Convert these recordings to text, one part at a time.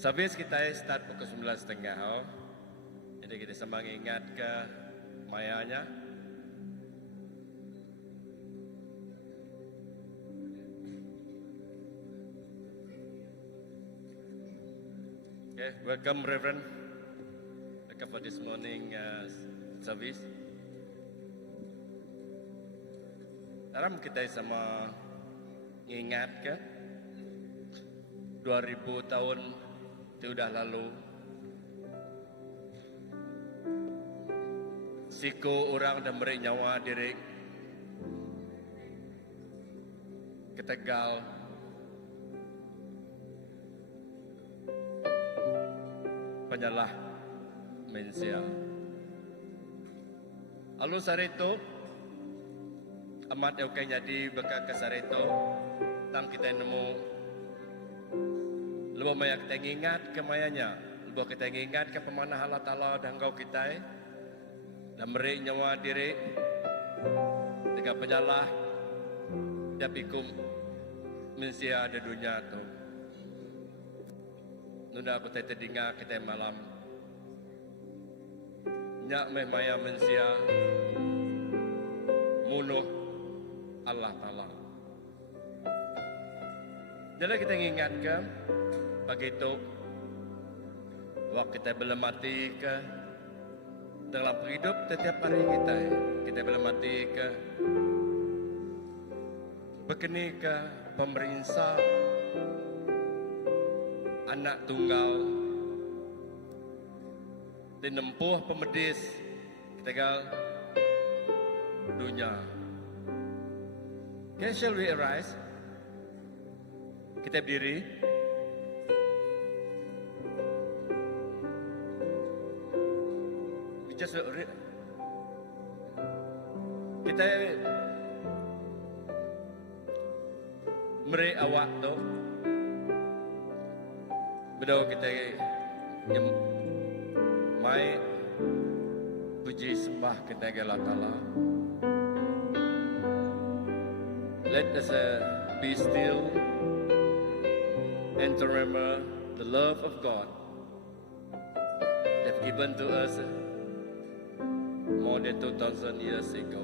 Service kita start pukul 9.30. Jadi kita sembang ingat ke mayanya. Okay, welcome Reverend. Welcome for this morning service. Sekarang kita sama ingat ke 2000 tahun itu sudah lalu. Siku orang dan beri nyawa diri ke Tegal. Penyalah Malaysia. Lalu sarito amat oke jadi bekas ke sarito tang kita nemu lebih banyak kita ingat ke mayanya, lebih kita ingat ke pemanah Allah Ta'ala dan kau kita dan beri nyawa diri dengan penyalah dia pikum Malaysia di dunia tu. Nunda aku terdengar kita malam nyak maya Malaysia munuh Allah Ta'ala. Jadi kita ingatkan begitu waktu kita belum mati ke dalam hidup setiap hari kita belum mati ke begini ke pemerintah anak tunggal dinempuh pemedis Tegal dunia. Okay, shall we arise? Kita berdiri. We just kita beri awak tu. Betul kita mai puji sembah kepada Allah Ta'ala. Let us be still and to remember the love of God that given to us more than 2,000 years ago.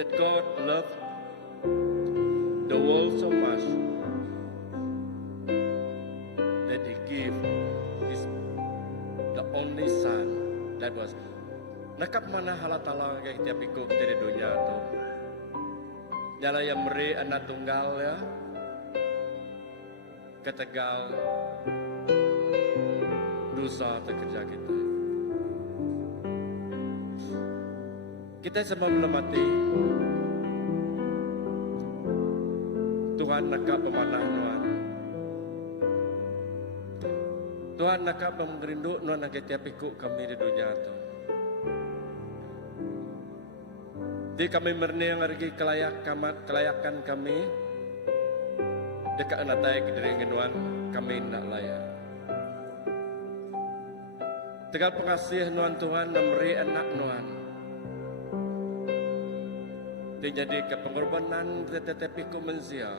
That God loved the world so much that He gave His the only Son. That was nakap mana Allah Ta'ala yang kita pikul di dunia tu. Nyala yang beri anak tunggal ya ke Tegal dosa terkerja kita. Kita sebelum mati Tuhan nakap pemanah Tuhan. Tuhan nakap pemerindu Tuhan nak kita pikuk kami di dunia tu. Di kami merneng lagi kelayakan kami dekat natai kediri genuan kami nak layak. Tegal pengasih Nuan Tuhan memberi anak Nuan. Dia jadi ke pengorbanan tetapi ku manusia.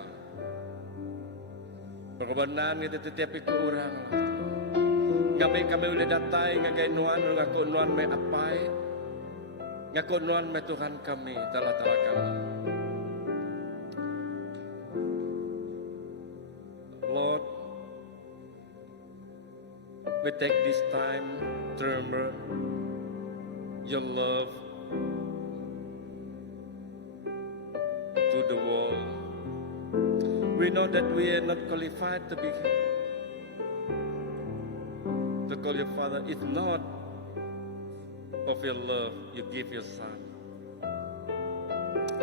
Pengorbanan tetapi ku orang. Kami boleh datai ngagai Nuan ngaku Nuan mai apai. Ngaku Nuan mai Tuhan kami telah kami. Lord, we take this time to remember your love to the world. We know that we are not qualified to call your Father. If not of your love, you give your Son.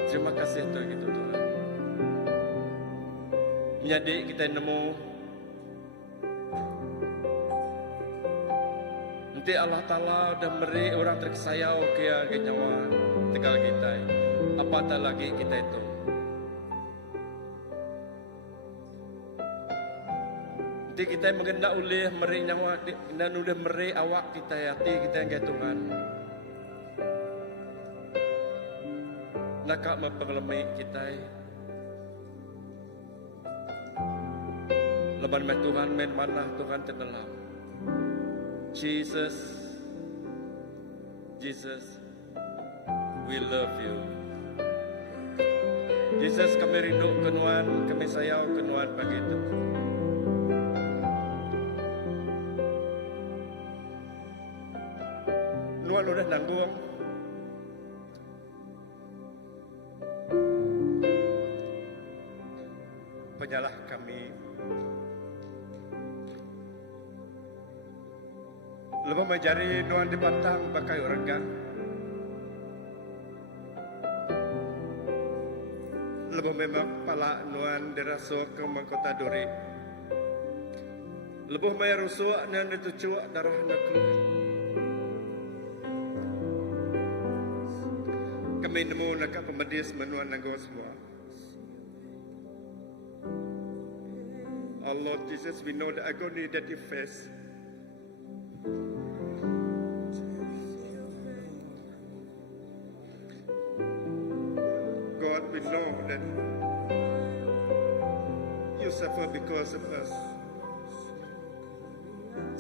Terima kasih Tuhan itu Tuhan. Menjadi kita nemu nanti Allah Ta'ala dah beri orang tersayau ke nyawa Tegal kita. Apatah lagi kita itu. Nanti kita mengendak oleh meri nyawa dan udah meri awak kita hati kita yang Tuhan. Nak mempengelami kita. Leban men Tuhan men manah Tuhan tenggelam. Jesus, Jesus, we love you. Jesus, kami rindu kenuan, kami sayang kenuan pagi itu. Nuan udah nanggung. Penyalah kami. Lepas mencari nuan di batang pakai orang. Lepas memang pala nuan dirasuk ke mangkota duri. Lepas mayar rusuk dan itu cuak darah nak keluar. Kami nemu nak pemedis menuan nanggo semua. Our Lord Jesus, we know the agony that you face. God, we know that you suffer because of us.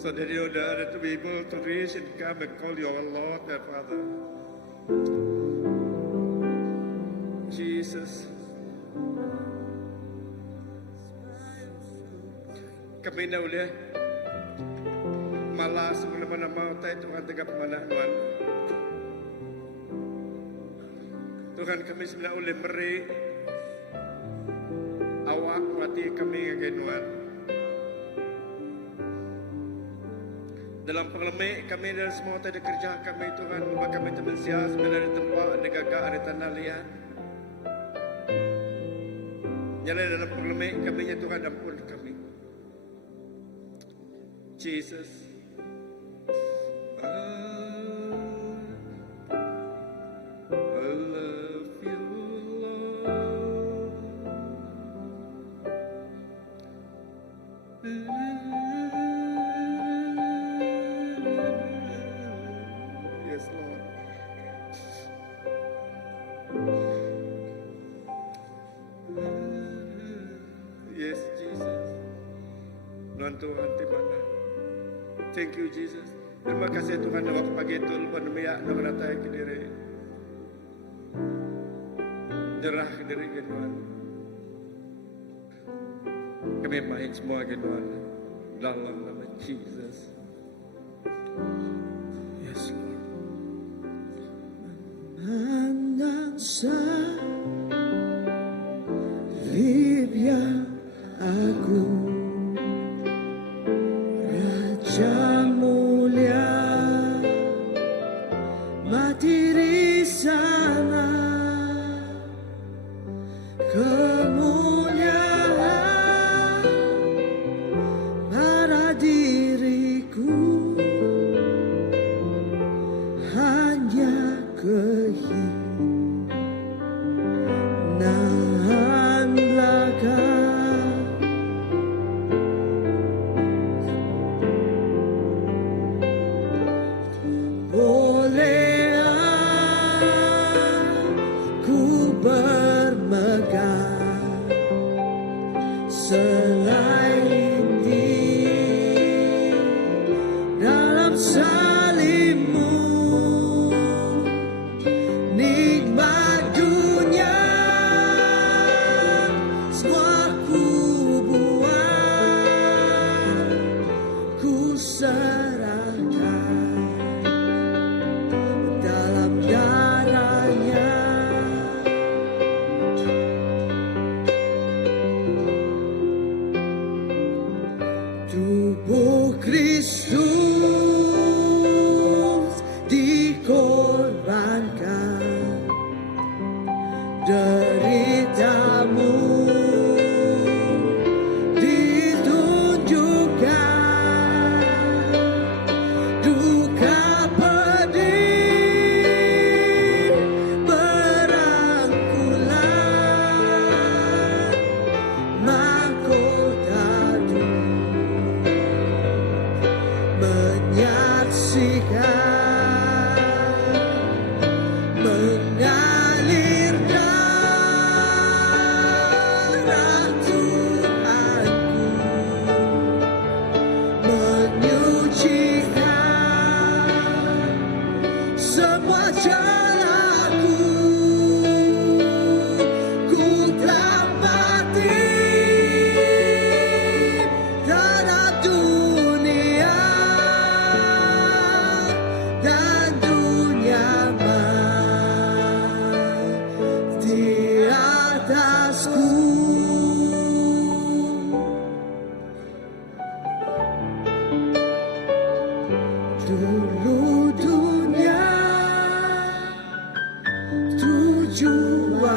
So that you are to be able to reach and come and call you our Lord and Father. Jesus. Kami na uli malas mo naman ang mau tayo Tuhan taga pemanahuan. Tuhan kami semula uli meri awak mati kami ngaganuan. Dalam pengelemi kami dan semua tayo kerja kami Tuhan ubah kami teman sias dari tempat negara ada tanah liat. Nyala dalam pengelemi kami ya Tuhan ampun kami. Jesus, I love you, Lord. Yes, Lord. Yes, Jesus. Tuhan Tuhan di mana? Thank you, Jesus. Terima kasih Tuhan waktu pagi itu lupa nemiak nongratai ke diri. Nyerah ke diri ke Tuhan. Kami main semua ke Tuhan. Dalam nama Jesus. Yes, Lord. Menandang salib yang agung. Raja mulia mati di sana, kemuliaan pada diriku hanya kehinaan belaka. Boleh aku bermegang selain di dalam salibmu, nikmat dunia semua ku buang, ku serahkan dalam darahnya. Tubuh Kristus dikorbankan, deritamu ditunjukkan, duka pedih berangkulan, mahkota menyaksikan mengalir darah Tuhanku. seluruh dunia tujuanku.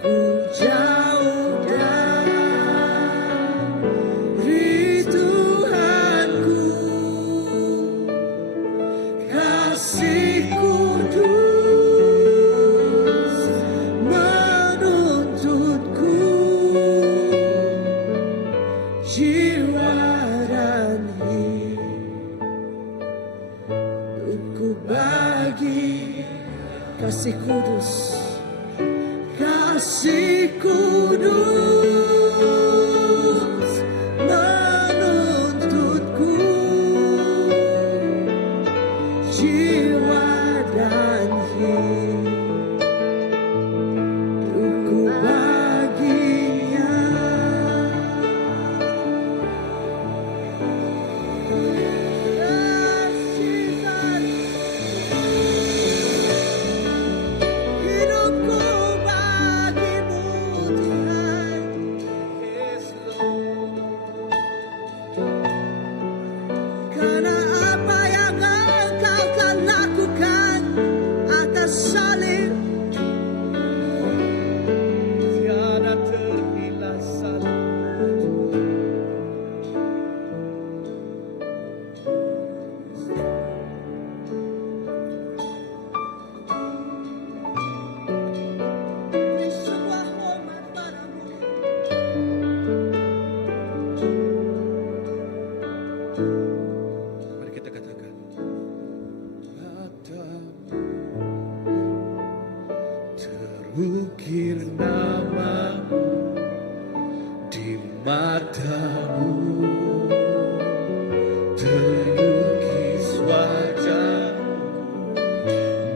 Ku jauh dari Tuhanku, kasih kudus menuntutku, jiwa dan hidupku bagi kasih kudus, kasih kudus menuntutku, jiwa dan hidupku baginya. Hidupku bagimu Tuhan, yes Lord. Karena apa yang Engkau kan lakukan atas salib, tiada terhilang salib. Beri semua hormat padamu. Mari kita katakan, terukir namamu di matamu, terlukis wajahmu,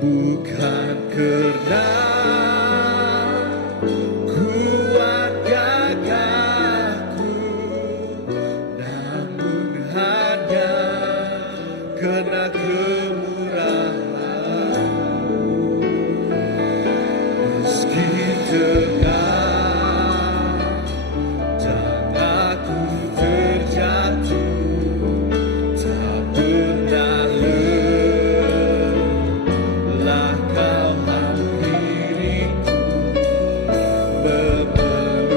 bukan karena kuat gagahku, namun hanya karena kemurahan-Mu. Meski terkadang aku terjatuh, tak pernah lelah Kau hampiriku, memelukku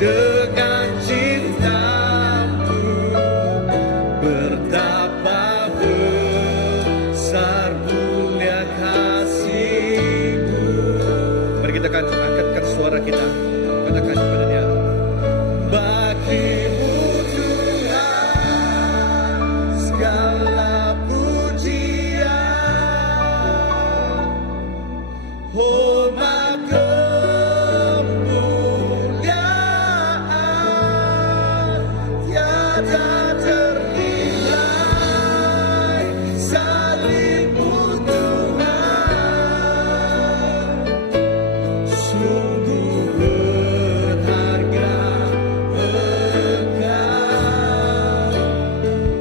dengan cinta-Mu. Betapa besar mulia kasih-Mu. Mari kita angkatkan suara kita, katakan kepada Dia, bagimu Tuhan segala pujian, hormat kemuliaan, tiada ternilai salib-Mu Tuhan, sungguh berharga Engkau,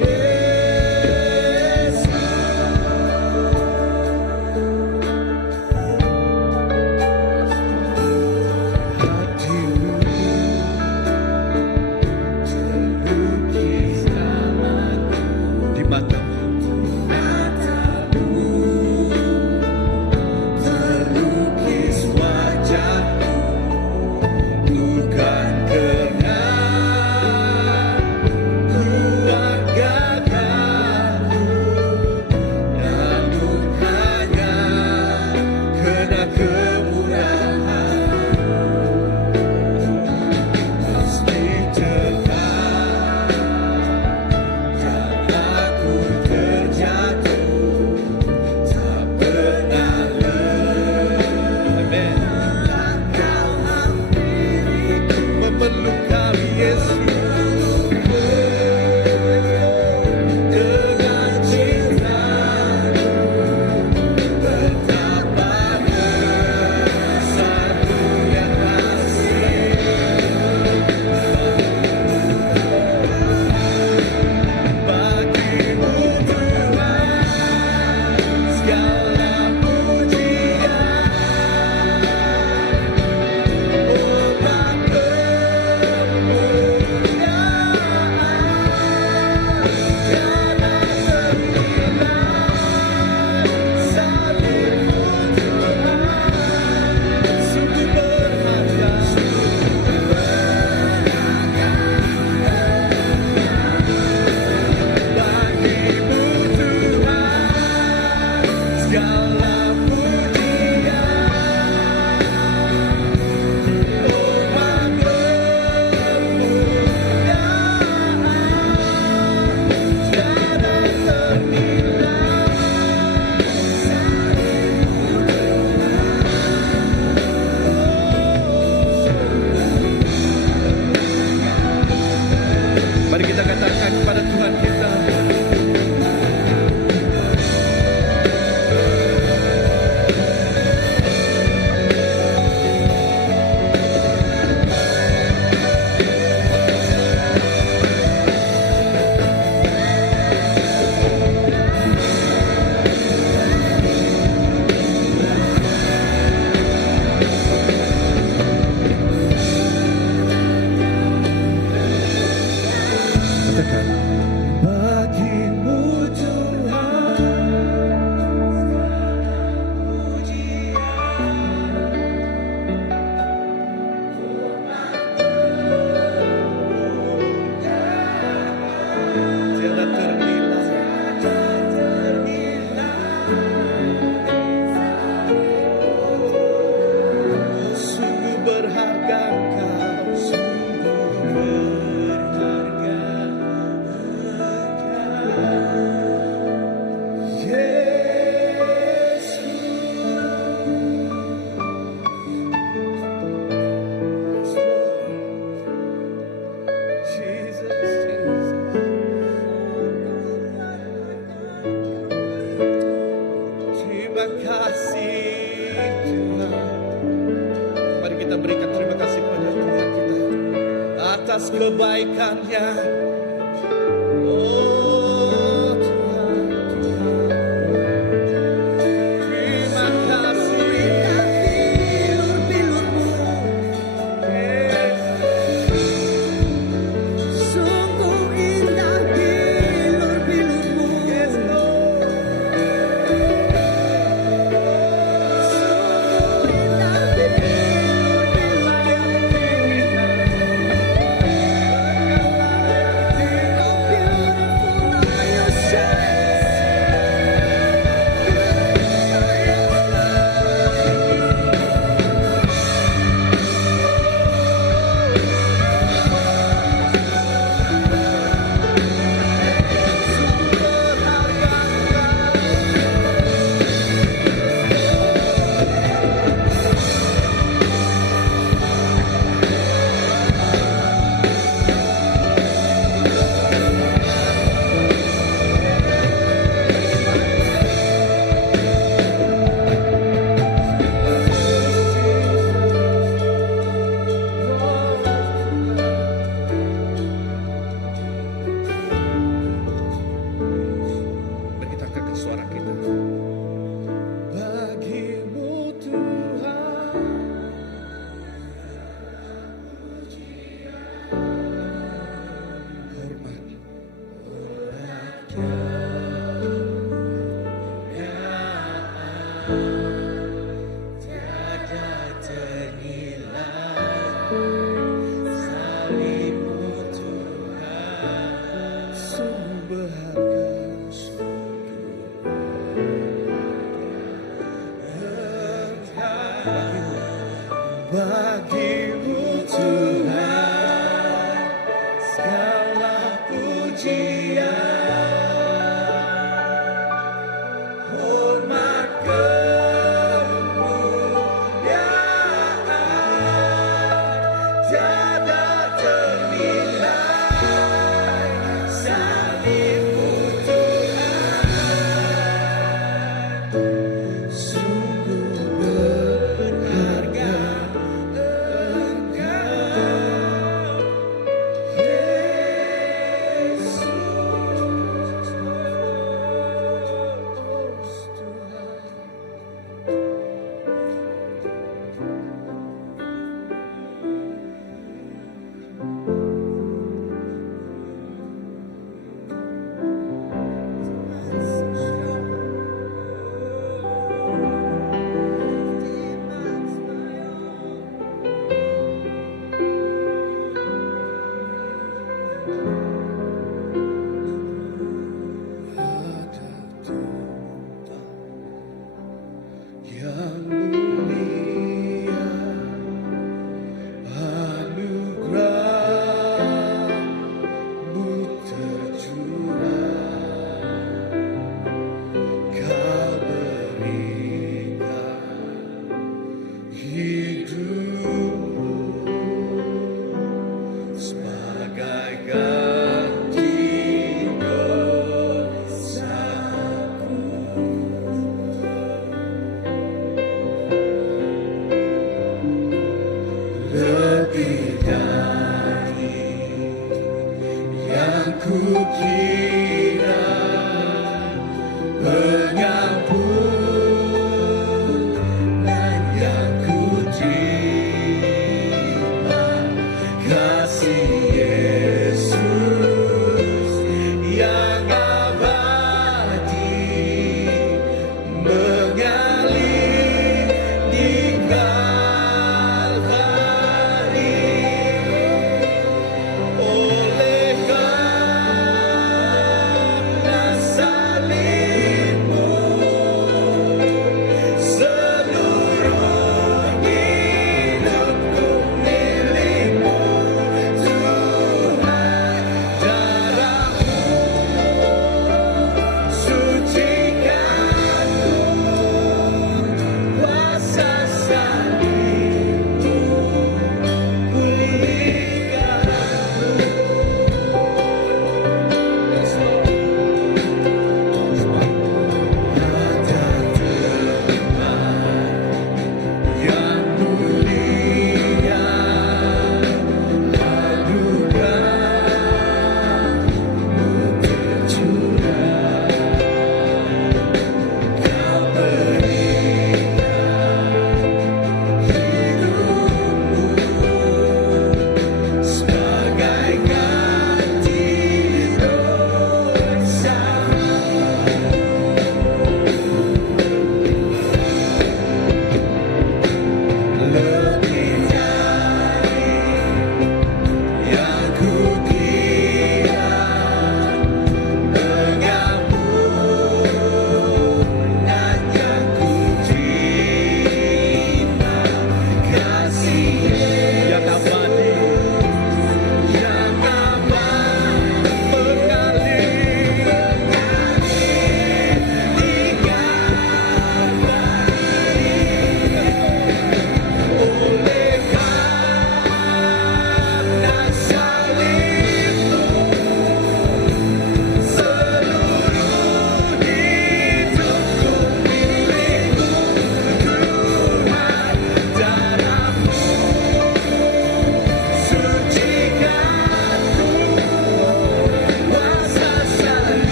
Yesus. Hatimu terlukis katakan, bagimu Tuhan tiada ternilai, sungguh berharga Engkau, sungguh berharga terima kasih Tuhan. Mari kita berikan terima kasih kepada Tuhan kita atas kebaikannya. Oh Tuhan, terima kasih. Sungguh indah bilur-bilurmu. Yes, Lord. Mari kita angkat suara kita. Bagimu Tuhan hormat, tiada ternilai, salibmu Tuhan sungguh berharga. Bagimu Tuhan segala pujian, hormat kemuliaan, tiada ternilai, salibmu Tuhan sungguh berharga. Yang mulia anugerah-Mu tercurah, Kau berikan hidupmu sebagai ganti dosaku. Lebih dari yang kukira, pengampunan yang kuterima, kasih Yesus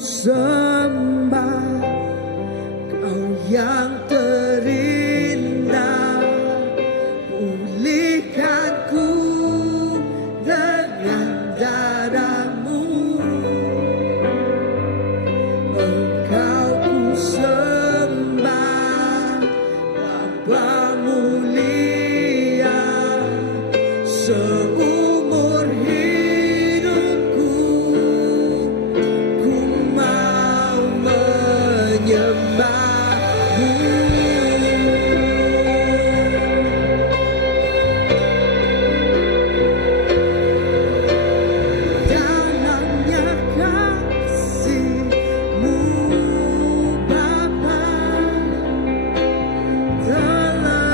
sembah, Kau yang terindah. Pulihkanku dengan darah-Mu. Engkau ku sembah, Bapa mulia. Seumur hidupku ku mau menyembah-Mu. Dalamnya kasih-Mu Bapa, dalam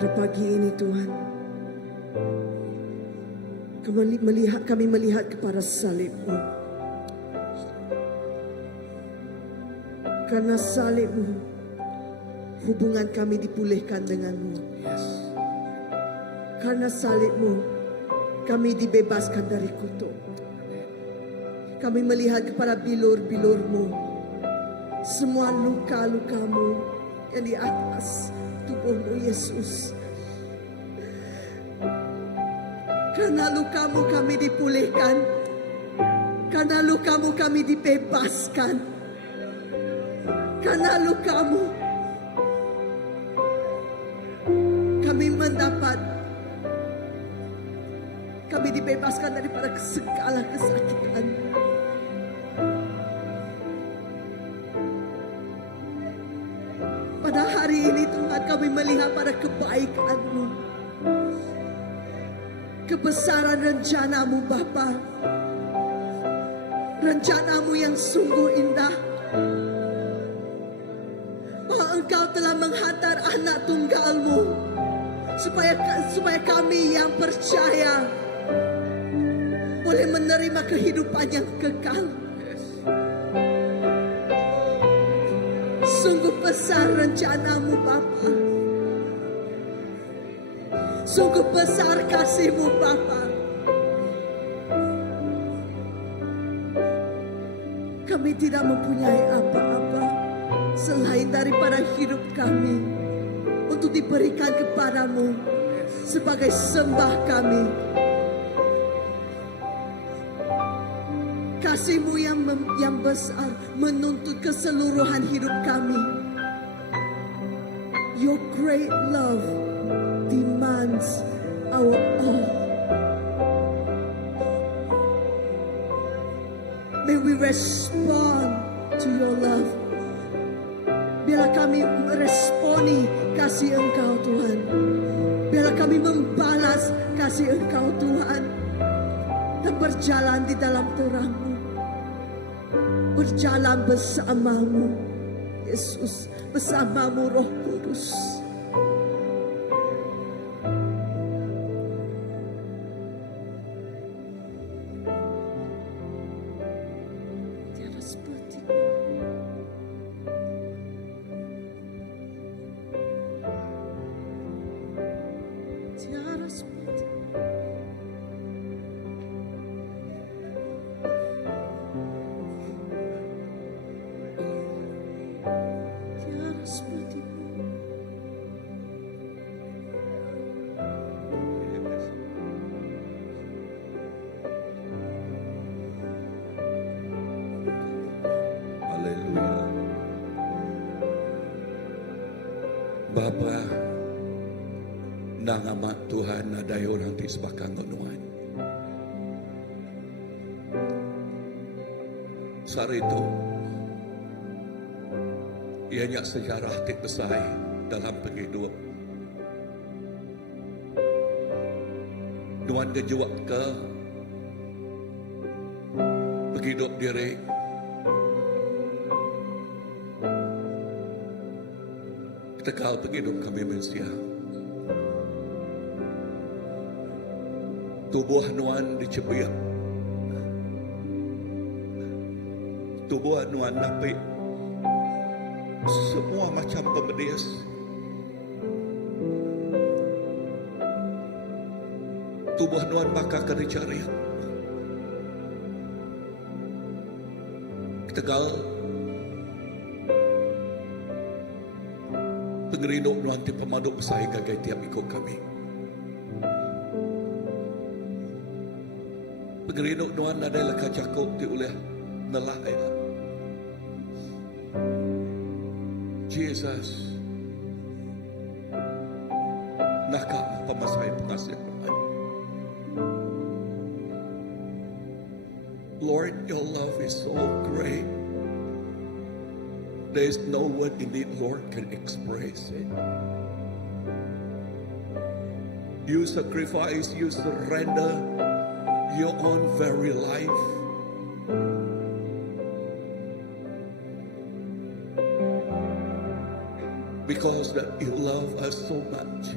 Pada pagi ini Tuhan, kami melihat kepada salib-Mu. Karena salib-Mu, hubungan kami dipulihkan dengan-Mu. Yes. Karena salib-Mu, kami dibebaskan dari kutuk. Kami melihat kepada bilur-bilur-Mu, semua luka-luka-Mu yang di atas tubuh-Mu Yesus. Karena luka-Mu kami dipulihkan. Karena luka-Mu kami dibebaskan. Karena luka-Mu kami mendapat, kami dibebaskan daripada segala kesakitan. Pada hari ini Tuhan, kami melihat pada kebaikan-Mu, kebesaran rencana-Mu Bapa, rencana-Mu yang sungguh indah, bahwa Engkau telah menghantar anak tunggal-Mu supaya kami yang percaya boleh menerima kehidupan yang kekal. Sungguh besar rencana-Mu Bapa, sungguh besar kasih-Mu Bapa. Kami tidak mempunyai apa-apa selain daripada hidup kami untuk diberikan kepadamu sebagai sembah kami. Kasih-Mu yang besar menuntut keseluruhan hidup kami. Your great love demands our all. May we respond to your love. Biarlah kami meresponi kasih Engkau Tuhan. Biarlah kami membalas kasih Engkau Tuhan. Dan berjalan di dalam terang-Mu. Berjalan bersama-Mu Yesus, bersama-Mu Roh Kudus. Tiada seperti tiada seperti tiada seperti Haleluya. Bapa, nang amat Tuhan nadai orang di sebakang nuan. Saat itu, ianya sejarah tik besai dalam penghidup. Nuan kejuak ke penghidup diri. Tegal penghidup kami manusia. Tubuh nuan dicebiak. Tubuh nuan napi semua macam pemedis. Tubuh nuan bakal kena cari. Tegal pengerinok nuan ti pemaduk besar gagai tiap ikut kami. Pengerinok nuan adalah kacakup ti oleh nelai. Jesus, nakak pemasai pengasih Tuhan. Lord, your love is so great. There is no word indeed, Lord, can express it. You sacrifice, you surrender your own very life. Because that you love us so much.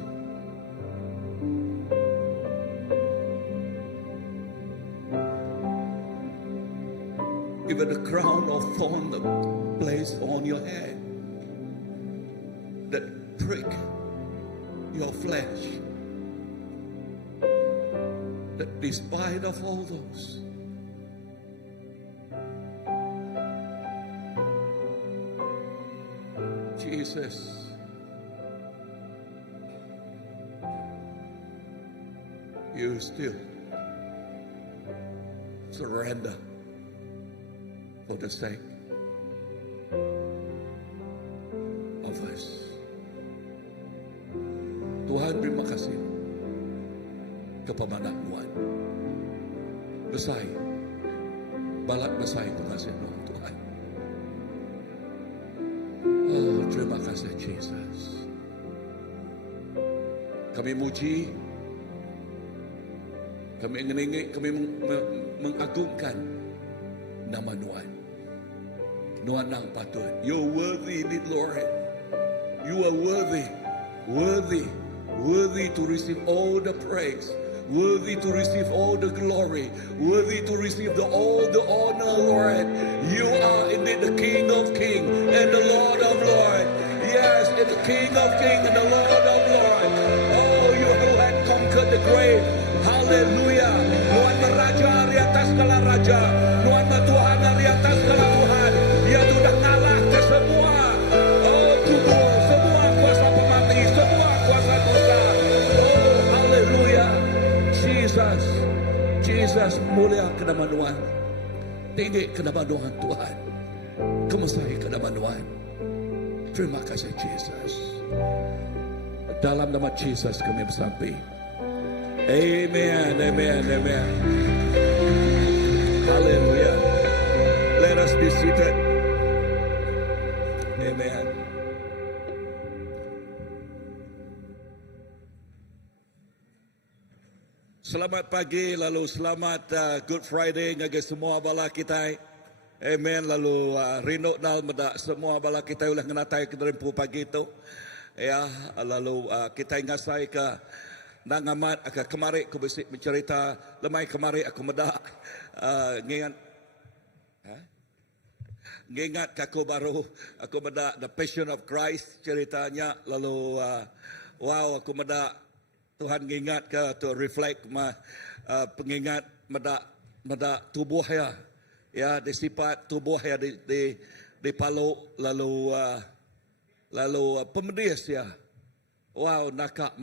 crown of thorn placed on your head that prick your flesh. That despite of all those, Jesus, you still surrender for the sake of us. Tuhan, terima kasih kepemanahuan. Besai, balak besai pengasihan Tuhan. Oh, terima kasih Jesus. Kami muji, kami mengagungkan nama Tuhan. Tuhan yang patut. You're worthy, Lord. You are worthy, worthy to receive all the praise, worthy to receive all the glory, worthy to receive all the honor, Lord. You are indeed the King of Kings and the Lord of Lords. Yes, and the King of Kings and the Lord of Lords. Oh, you who had conquered the grave. Haleluya. Tuhan Raja di atas segala raja. Tuhan Tuhan di atas segala Tuhan. Dia sudah ngalah ke semua. Oh, kubur, semua kuasa pemati, semua kuasa dosa. Oh, haleluya. Jesus, mulia ke nama Tuhan. Tinggi ke nama Tuhan. Kemusai ke nama Tuhan. Terima kasih Jesus. Dalam nama Jesus kami bersampai. Amen, amen, amen. Hallelujah. Let us be seated. Amen. Selamat pagi, lalu selamat Good Friday ngagi semua bala kita. Amen. Lalu rindu nal meda semua bala kita ulah ngenatai ke dalam pagi itu. Ya, lalu kita ngasai ke nang amat aku kemari aku bisik mencerita lemai kemari aku meda ngingat aku baru aku meda The Passion of Christ ceritanya lalu wow aku meda Tuhan ngingat ke to reflect pengingat meda tubuh ya di sifat tubuh ya di palu lalu pemedis ya wow nakak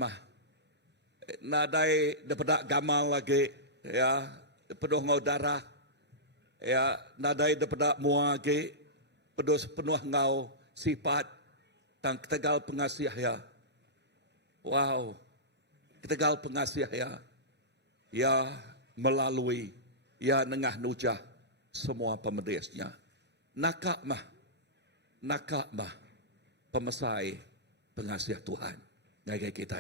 nadai dapat gamal lagi ya penuh ngau darah ya nadai dapat mua lagi penuh ngau sifat tang ketegal pengasih ya wow ketegal pengasih ya melalui ya nengah nujah semua pemedisnya nakak pemesai pengasih Tuhan ngagai kita.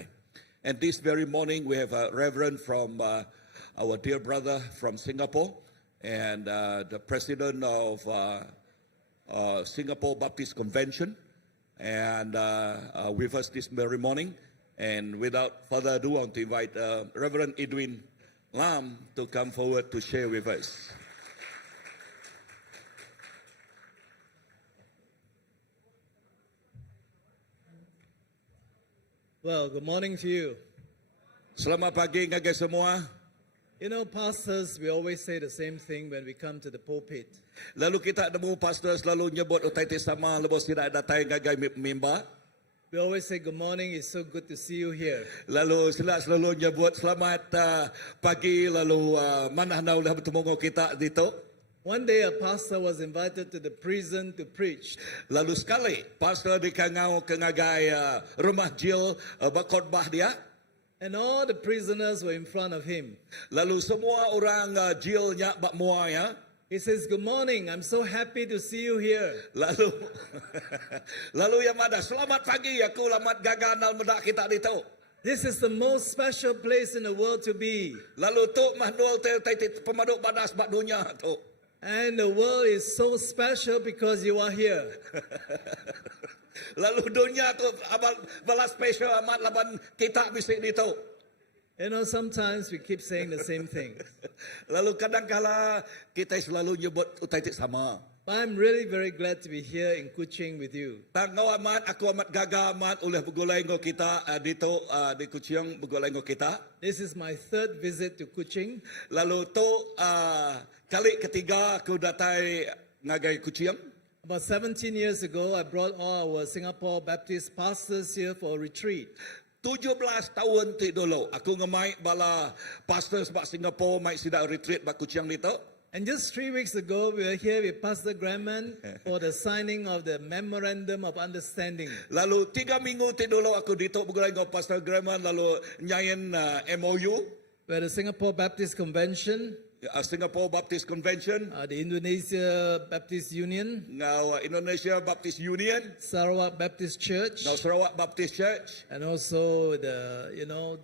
And this very morning we have a reverend from our dear brother from Singapore and the president of Singapore Baptist Convention and with us this very morning. And without further ado, I want to invite Reverend Edwin Lam to come forward to share with us. Well, good morning to you. Selamat pagi ngagai semua. You know, pastors, we always say the same thing when we come to the pulpit. Lalu kita nemu pastor selalu nyebut utai sama lebos tidak datang ngagai mimbar. We always say good morning, it's so good to see you here. Lalu selalu nyebut selamat pagi lalu mana nak ulah bertemu dengan kita dito. One day a pastor was invited to the prison to preach. Lalu sekali pastor dikangau ke ngagai rumah jail berkhotbah dia. And all the prisoners were in front of him. Lalu semua orang jailnya bak mua ya. He says, good morning, I'm so happy to see you here. Lalu yang ada selamat pagi aku lamat gaganal medak kita dito. This is the most special place in the world to be. Lalu tu mahdul pemaduk badas bak dunia tu. And the world is so special because you are here. Lalu dunia tu balas special amat laban kita bisik dito. You know, sometimes we keep saying the same thing. Lalu kadang-kala kita selalu nyebut utai sama. I'm really very glad to be here in Kuching with you. Tang ngau amat aku amat gaga amat oleh begulai ngo kita dito di Kuching begulai ngo kita. This is my third visit to Kuching. Lalu tu kali ketiga aku datai ngagai Kuching. About 17 years ago, I brought all our Singapore Baptist pastors here for a retreat. 17 tahun ti dulu aku ngemai bala pastor sebab Singapore mai sida retreat bak Kuching dito. And just 3 weeks ago, we were here with Pastor Graham for the signing of the Memorandum of Understanding. Lalu 3 minggu ti dulu aku dito begulai ngo Pastor Graham lalu nyayin MOU Where the Singapore Baptist Convention, Singapore Baptist Convention, the Indonesia Baptist Union, ngau Indonesia Baptist Union, Sarawak Baptist Church, ngau Sarawak Baptist Church, and also the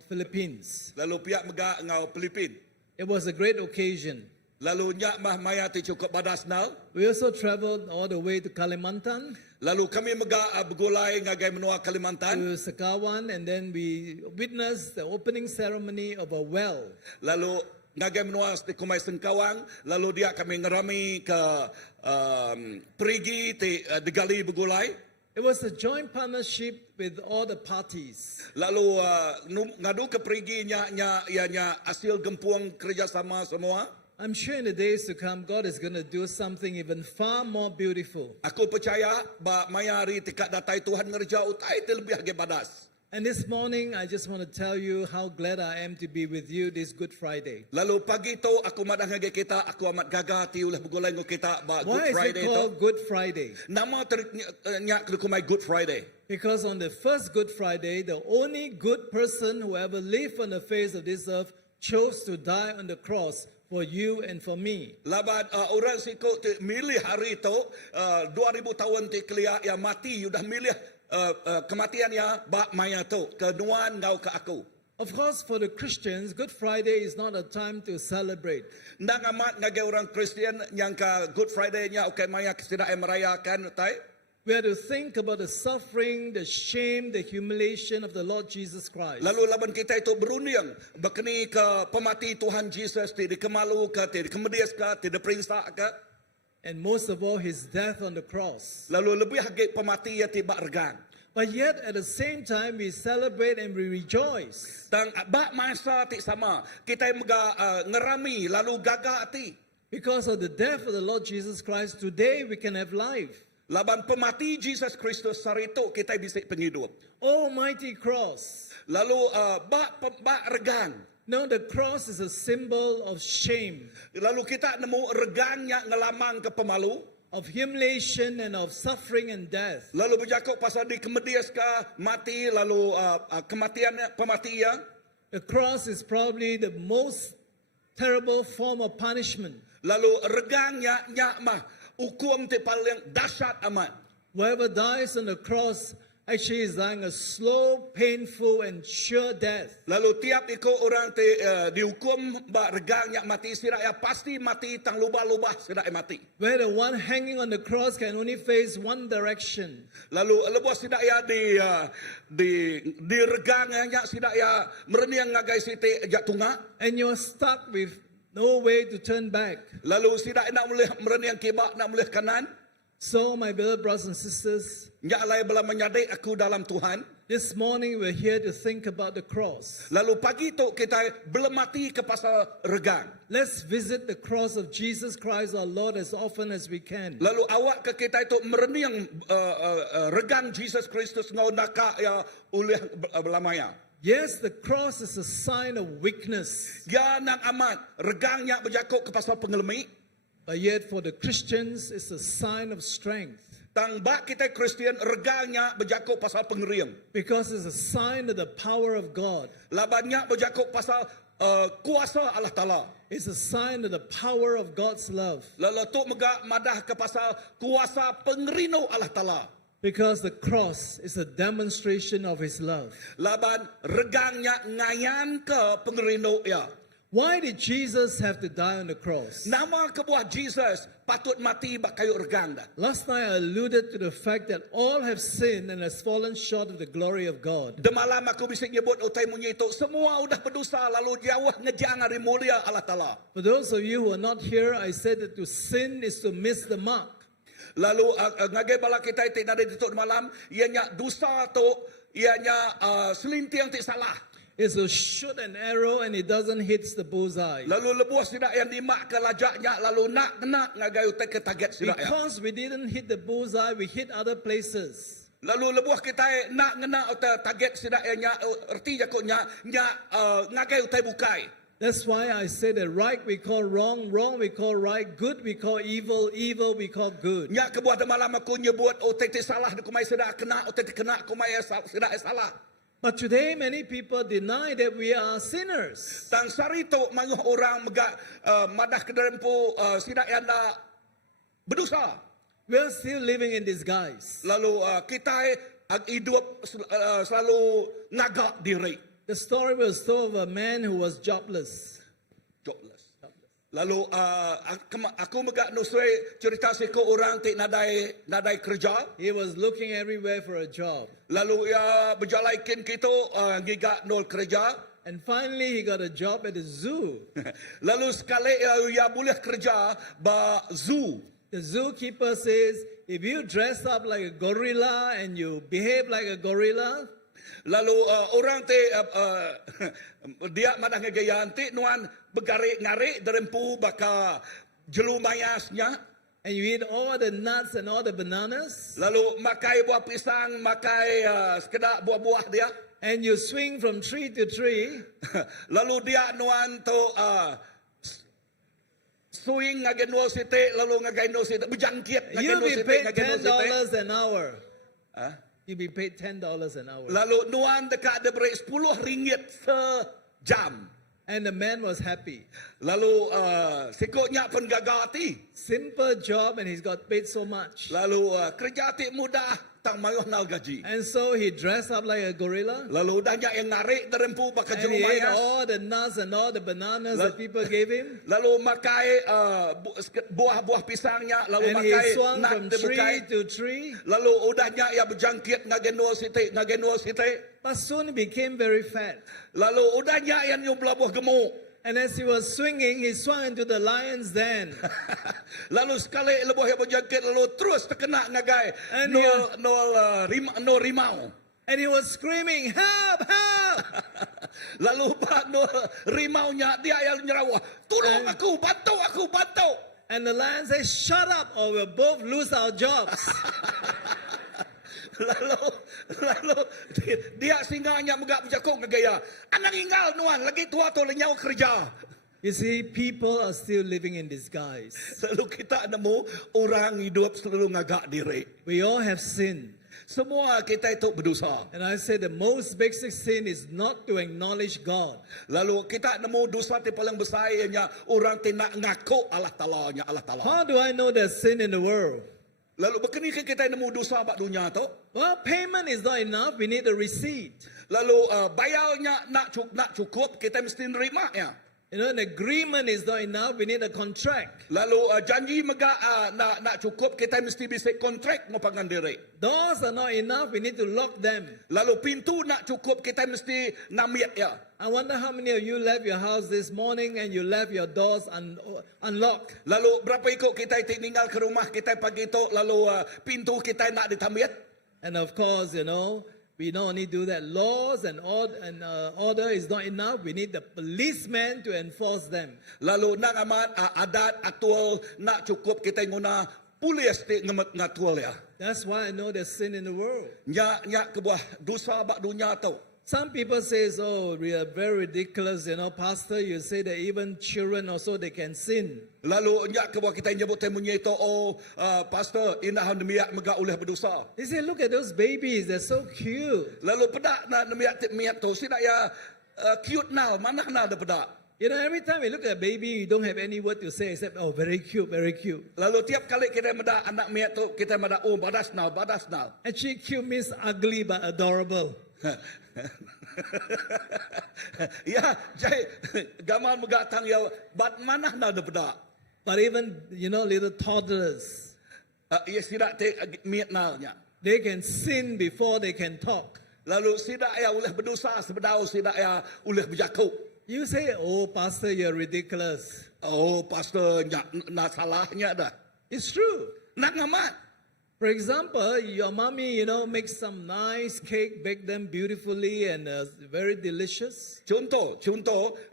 Philippines. lalu pihak mega ngau Filipin. It was a great occasion. Lalu nyak mah maya ti cukup badas now. We also traveled all the way to Kalimantan, Lalu kami mega begulai ngagai menua Kalimantan. to Sekawan, and then we witnessed the opening ceremony of a well. Lalu ngagai menua di Kumai Sengkawang. Lalu dia kami ngerami ke perigi ti digali begulai. It was a joint partnership with all the parties. Lalu ngadu ke perigi nya hasil gempuang kerjasama semua. I'm sure in the days to come, God is going to do something even far more beautiful. Aku percaya ba mayari tikat datai Tuhan ngerja utai ti lebih hage badas. And this morning, I just want to tell you how glad I am to be with you this Good Friday. Lalu pagi tu aku madang hage kita aku amat gaga ti ulah begulai ngo kita ba Why Good is Friday it tu. called Good Friday? Nama nyak kumai Good Friday. Because on the first Good Friday, the only good person who ever lived on the face of this earth chose to die on the cross for you and for me. Laban orang siko ti milih hari tu 2000 tahun ti kelia yang mati sudah milih kematian ya bak maya tu kenuan ngau ke aku. Of course, for the Christians, Good Friday is not a time to celebrate. Ndang amat ngagai orang Kristian yang ke Good Friday nya okay maya tidak merayakan utai. We have to think about the suffering, the shame, the humiliation of the Lord Jesus Christ. Lalu laban kita itu berunding berkeni ke pemati Tuhan Yesus ti dikemalu ke ti dikemedias ke ti diperintah ke. And most of all, his death on the cross. Lalu lebih hage pemati ya ti bak regang. But yet, at the same time, we celebrate and we rejoice. Tang bak masa ti sama kita mega ngerami lalu gaga ati. Because of the death of the Lord Jesus Christ, today we can have life. Laban pemati Jesus Kristus sarito kita bisa penghidup. Almighty cross. Lalu bak regang. No, the cross is a symbol of shame, Lalu kita nemu regang yang ngelamang ke pemalu. of humiliation and of suffering and death. Lalu berjakuk pasal di kemedias ka mati lalu kematian pemati ya. The cross is probably the most terrible form of punishment. Lalu regangnya nyak mah hukum ti paling dahsyat amat. Whoever dies on the cross actually is dying a slow, painful, and sure death. Lalu tiap iko orang ti dihukum ba regangnya mati sira ya pasti mati tang lubah-lubah sira mati. Where the one hanging on the cross can only face one direction. Lalu lepas sida ya di regangnya sida ya mereniang ngagai siti jatunga. And you're stuck with no way to turn back. Lalu sida nak boleh mereniang kibak nak boleh kanan. So, my beloved brothers and sisters, Nyak alai bela menyadai aku dalam Tuhan. this morning we're here to think about the cross. Lalu pagi tu kita belum mati ke pasal regang. Let's visit the cross of Jesus Christ our Lord as often as we can. Lalu awak ke kita itu mereniang regang Jesus Kristus ngau naka ya oleh belamaya. Yes, the cross is a sign of weakness, Ya nang amat regangnya berjakuk ke pasal pengelemi. but yet for the Christians it's a sign of strength, Tang bak kita Kristian regangnya berjakuk pasal pengeriang. because it's a sign of the power of God. Labannya berjakuk pasal kuasa Allah Ta'ala. It's a sign of the power of God's love, Lalu tu mega madah ke pasal kuasa pengerino Allah Ta'ala. because the cross is a demonstration of his love. Laban regangnya ngayan ke pengerino ya. Why did Jesus have to die on the cross? Nama kebuah Jesus patut mati bak kayu regang dah. Last night I alluded to the fact that all have sinned and has fallen short of the glory of God. Demalam aku bisa nyebut utai munyi itu semua udah berdosa lalu jauh ngejang hari mulia Allah Ta'ala. For those of you who are not here, I said that to sin is to miss the mark. Lalu ngagai bala kita ti nada dituk malam ianya dosa tu ianya selintiang ti salah. It's to shoot an arrow and it doesn't hit the bullseye. Lalu lebuh sidak yang dimak ke lajaknya lalu nak kena ngagai utek ke target sidak ya. Because we didn't hit the bullseye, we hit other places. Lalu lebuh kita nak kena utek target sidak yang erti jakutnya ngagai utek bukai. That's why I say that right we call wrong, wrong we call right, good we call evil, evil we call good. Nya kebuah malam aku nyebut utek ti salah di kumai sidak kena utek kena kumai sidak salah. But today many people deny that we are sinners. Tang sarito manguh orang megak madah kederempu sidak yang berdosa. We are still living in disguise. Lalu kita hidup selalu ngagak diri. The story was told of a man who was jobless. Jobless. Lalu aku megak nusui cerita siko orang ti nadai kerja. He was looking everywhere for a job. Lalu ia berjalaikin kita ngigak nol kerja. And finally he got a job at the zoo. Lalu sekali ia boleh kerja ba zoo. The zookeeper says, if you dress up like a gorilla and you behave like a gorilla, Lalu orang te dia madah ngagayaan ti nuan begarik-ngarik derempu baka jelumayasnya. and you eat all the nuts and all the bananas, Lalu makai buah pisang, makai sekedar buah-buah dia. and you swing from tree to tree, Lalu dia nuan tu swing ngagenol site, lalu ngagainol site, berjangkit you'll ngagenol be site, paid ngagenol site. $10 an hour. Ah. You'll be paid $10 an hour. Lalu nuan dekat ada beri 10 ringgit sejam. And the man was happy. Lalu sikutnya pun gagati. Simple job and he's got paid so much. Lalu kerja ti mudah, tang mayuh nal gaji. And so he dressed up like a gorilla. Lalu dahnya yang ngarik derempu baka And he ate jelumayas. all the nuts and all the bananas that people gave him. Lalu makai buah-buah pisangnya, lalu And he makai swung nak from dibukai. tree to tree. Lalu udahnya ia berjangkit ngagenol site. But soon he became very fat. Lalu udahnya yang nyublah buah gemuk. And as he was swinging, he swung into the lion's den. Lalu sekali lebuh yang berjangkit lalu terus terkena ngagai And nol rimau. And he was screaming, help, help! Lalu pak nol rimaunya dia yang nyerawah, tolong aku, bantu. And the lion said, shut up or we'll both lose our jobs. Lalu dia singanya megak berjakung ngegaya. Anak ingal nuan lagi tua tu lenyau kerja. You see, people are still living in disguise. Lalu kita nemu orang hidup selalu ngagak diri. We all have sinned. Semua kita itu berdosa. And I say the most basic sin is not to acknowledge God. Lalu kita nemu dosa yang paling besar ianya orang tidak ngaku Allah Ta'ala. How do I know there's sin in the world? Lalu begini kita nemu dosa bak dunia tu. Well, payment is not enough. We need a receipt. Lalu bayarnya nak cukup kita mesti nerima ya. You know, an agreement is not enough. We need a contract. Lalu janji megak nak cukup kita mesti bisa kontrak ngopangan diri. Doors are not enough. We need to lock them. Lalu pintu nak cukup kita mesti namiat ya. I wonder how many of you left your house this morning and you left your doors unlocked. Lalu berapa ikut kita tinggal ke rumah kita pagi tu lalu pintu kita nak ditamiat. And of course, you know, we not only do that. Laws and order is not enough. We need the policeman to enforce them. Lalu nak amat adat atul nak cukup kita guna polis ngatul ya. That's why I know there's sin in the world. Nya kebuah dosa bak dunia tu. Some people say, oh, we are very ridiculous, you know, Pastor, you say that even children also, they can sin. Lalu nya kebuah kita nyebut temunya itu pastor indah demiak megak oleh berdosa. They say, look at those babies, they're so cute. Lalu pedak na demiak tu sida ya cute nal mana ada pedak. You know, every time we look at a baby, you don't have any word to say except, oh, very cute, very cute. Lalu tiap kali kita medak anak miak tu kita medak badas nal. Actually, cute means ugly but adorable. Ya, jadi gamal megatang ya bat mana ada pedak. But even, you know, little toddlers, Ya sida te miak nalnya. they can sin before they can talk. Lalu sida ya oleh berdosa sebedau sida ya oleh berjakuk. You say, oh, Pastor, you're ridiculous. Oh, pastor na salahnya dah. It's true. Nak ngamat. For example, your mommy, makes some nice cake, bake them beautifully and very delicious. Contoh,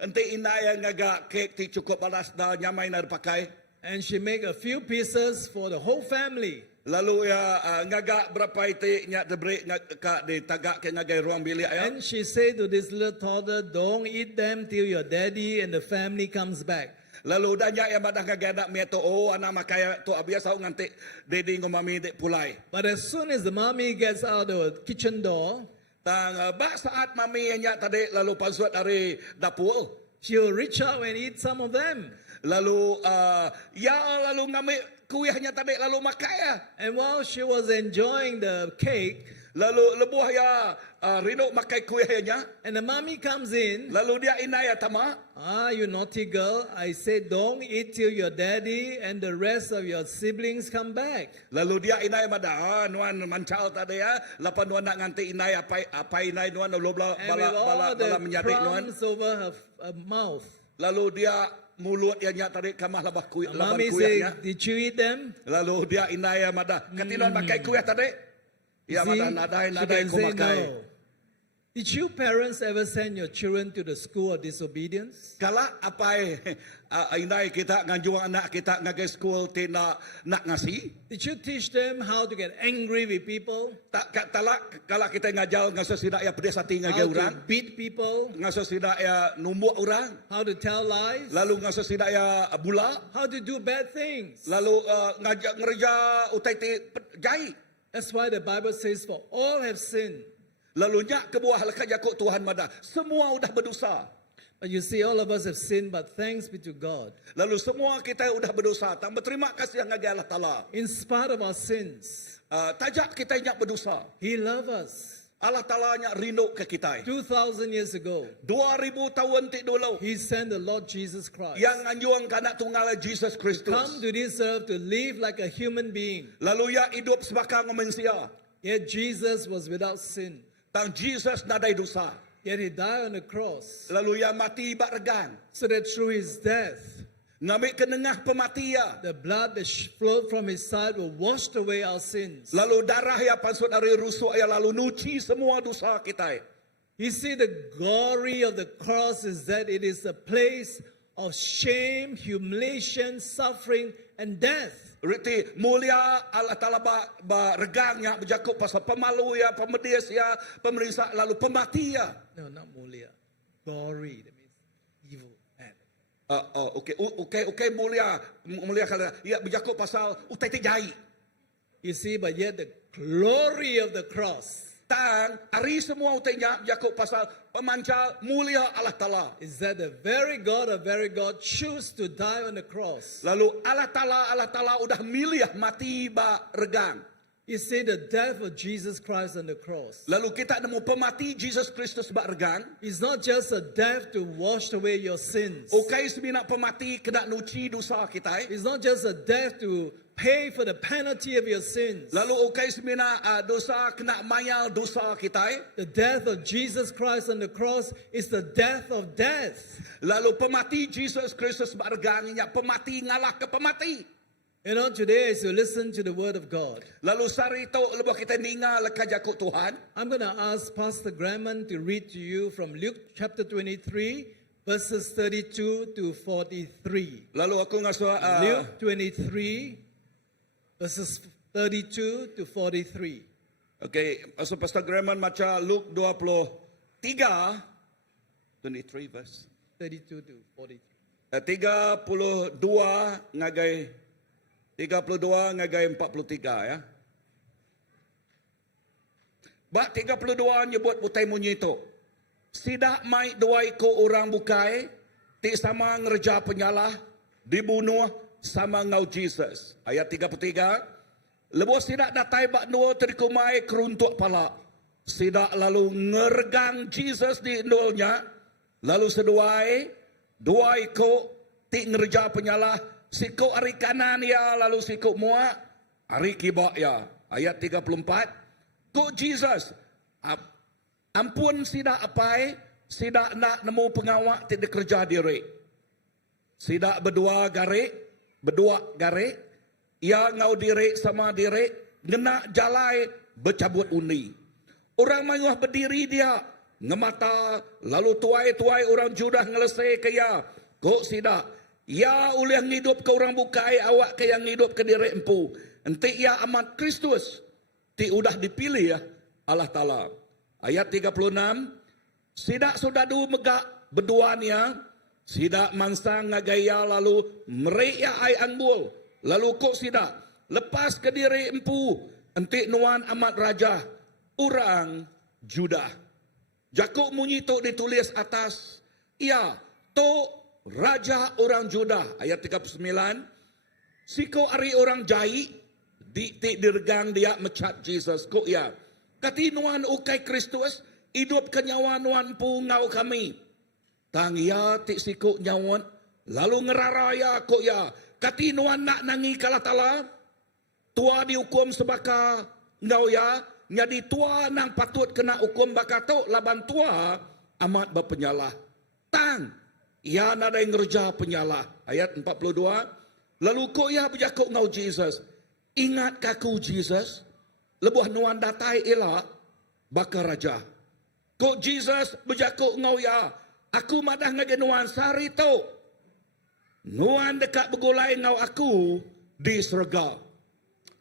ente inai yang ngaga kek ti cukup balas dah nyamai na pakai. And she make a few pieces for the whole family. Lalu ya ngaga berapa ite nya debrek ngaka di tagak ke ngagai ruang bilik ya. And she said to this little toddler, don't eat them till your daddy and the family comes back. Lalu danya yang badak ngagadak meto anak makai tu biasa nganti dedi ngomami dek pulai. But as soon as the mommy gets out the kitchen door, Tang ba saat mami nya tadi lalu pasut dari dapur. she'll reach out and eat some of them. Lalu lalu ngambil kuihnya tadi lalu makai. And while she was enjoying the cake, Lalu lebuh ya rino makai kuihnya. and the mommy comes in, Lalu dia inaya tama. you naughty girl, I said don't eat till your daddy and the rest of your siblings come back. Lalu dia inay mada nuan mancal tadi ya. Lapan nuan nak nganti inay apa inay nuan lalu bala And with all bala the menyadik nuan. crumbs over her mouth. Lalu dia mulut yang nya tadi kamah labah kuih lapan Mommy kuihnya. said, did you eat them? Lalu dia inay mada. Katinuan pakai kuih tadi. Ya See, mada she nadai can ko say makai. no. Did you parents ever send your children to the school of disobedience? Kala apa inay kita nganjuang anak kita ngagai school tina nak ngasi. Did you teach them how to get angry with people? Tak talak kala kita ngajal ngaso sida ya pedes hati How ngagai to orang. beat people? Ngaso sida ya numbuk orang. How to tell lies? Lalu ngaso sida ya bula. How to do bad things? Lalu ngajak ngerja utai ti jai. That's why the Bible says, for all have sinned. Lalu nyak ke buah lekat jakuk Tuhan mada. Semua udah berdosa. But you see, all of us have sinned, but thanks be to God. Lalu semua kita udah berdosa. Tak berterima kasih yang ngagi Allah Ta'ala. In spite of our sins, Tajak kita nyak berdosa. He loved us. Allah Ta'ala nyak rindu ke kita. 2,000 years ago, 2000 tahun ti dulu. He sent the Lord Jesus Christ. Yang anjuang kanak tunggal Jesus Kristus. Come to this earth to live like a human being. Lalu ya hidup sebagai manusia. Yet Jesus was without sin. Tang Jesus nadai dosa. Yet He died on the cross. Lalu ya mati bak regan. So that through His death, Ngambil kenengah pematian. the blood that flowed from His side will wash away our sins. Lalu darah ya pansut dari rusuk ya lalu nuci semua dosa kita. You see, the glory of the cross is that it is a place of shame, humiliation, suffering, and death. Riti mulia Allah Ta'ala ba regangnya berjakuk pasal pemalu ya, pemedis ya, pemeriksa lalu pemati ya. No, not mulia. Glory, that means evil, bad. Okey mulia kalau ya berjakuk pasal utai tejai. You see, but yet the glory of the cross Tang hari semua utainya berjakuk pasal pemancal mulia Allah Ta'ala. is that the very God choose to die on the cross. Lalu Allah Ta'ala udah milih mati ba regang. You see, the death of Jesus Christ on the cross Lalu kita nemu pemati Jesus Kristus ba regang. is not just a death to wash away your sins. Okey semina pemati kena nuci dosa kita. It's not just a death to pay for the penalty of your sins. Lalu okey semina dosa kena mayal dosa kita. The death of Jesus Christ on the cross is the death of death. Lalu pemati Jesus Kristus ba regang nya pemati ngalah ke pemati. You know, today as you listen to the word of God, Lalu sari itu lepas kita ningal lekat jakuk Tuhan. I'm going to ask Pastor Graham to read to you from Luke chapter 23, verses 32 to 43. Lalu aku ngasuh Luke 23, verses 32 to 43. okey, masuk Pastor Graham maca Luke 23 verse 32 to 43. 32 ngagai 32 ngagai 43 ya. Bak 32 nyebut putai munyi itu. Sidak mai duai ko orang bukai, ti sama ngerja penyalah, dibunuh sama ngau Jesus. Ayat 33. Lebos sidak datai bak nuo terikumai keruntuk pala. Sidak lalu ngergang Jesus di indulnya. Lalu seduai, duai ko ti ngerja penyalah, sikuk ari kanan ya, lalu sikuk muak, ari kibak ya. Ayat 34. Ko Jesus, ampun sidak apai, sidak nak nemu pengawak tidak kerja diri. Sidak berdua garik, ia ngau diri sama diri, ngena jalai bercabut undi. Orang mayuh berdiri dia, ngemata, lalu tuai-tuai orang Judah ngelesai ke ia. Kok sidak, ia ulih ngidup ke orang bukai, awak ke yang ngidup ke diri empu. Enti ia amat Kristus, ti udah dipilih ya Allah Ta'ala. Ayat 36, sidak sudadu megak berduanya, sidak mansang ngagaya lalu mereya ai angbul. Lalu kok sidak, lepas ke diri empu, enti nuan amat raja, orang Judah. Jakuk munyi tok ditulis atas, ia tok raja orang Judah. Ayat 39, siko ari orang jai, di dirgang dia mecat Jesus. Kok ya, kati nuan ukai Kristus, hidup kenyawa nuan pungau kami. Tang ya ti siko nyawan, lalu ngeraraya kok ya, kati nuan nak nangi kalatala, tua dihukum sebaka ngau ya, nyadi tua nang patut kena hukum bakato laban tua amat berpenyalah. Tang, ia nada yang ngerja penyalah. Ayat 42, lalu kok ya berjakuk ngau Jesus. Ingat kaku Jesus, lebuh nuan datai elak bakar raja. Kok Jesus berjakuk ngau ya, aku madah ngage nuan sari to. Nuan dekat begulai ngau aku di surga.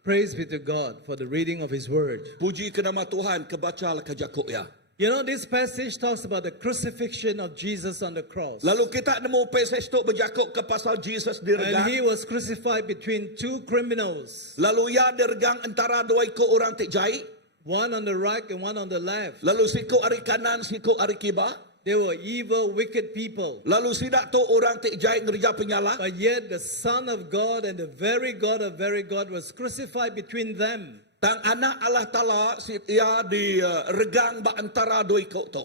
Praise be to God for the reading of His Word. Puji ke nama Tuhan, kebaca ke jakuk ya. You know, this passage talks about the crucifixion of Jesus on the cross. Lalu kita nemu passage tu berjakuk ke pasal Jesus And diregang. He was crucified between two criminals, Lalu ia diregang antara dua ikut orang tik jai. one on the right and one on the left. Lalu siku ari kanan, siku ari kiba. They were evil, wicked people. Lalu sidak tu orang tik jai ngerja penyalah. But yet the Son of God and the very God of very God was crucified between them. Tang anak Allah Ta'ala ia diregang ba antara dua ikut tu.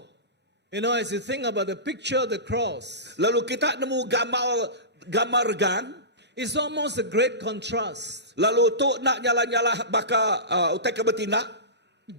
You know, as you think about the picture of the cross, Lalu kita nemu gambar regang. it's almost a great contrast. Lalu tu nak nyala-nyala baka utai ke betina.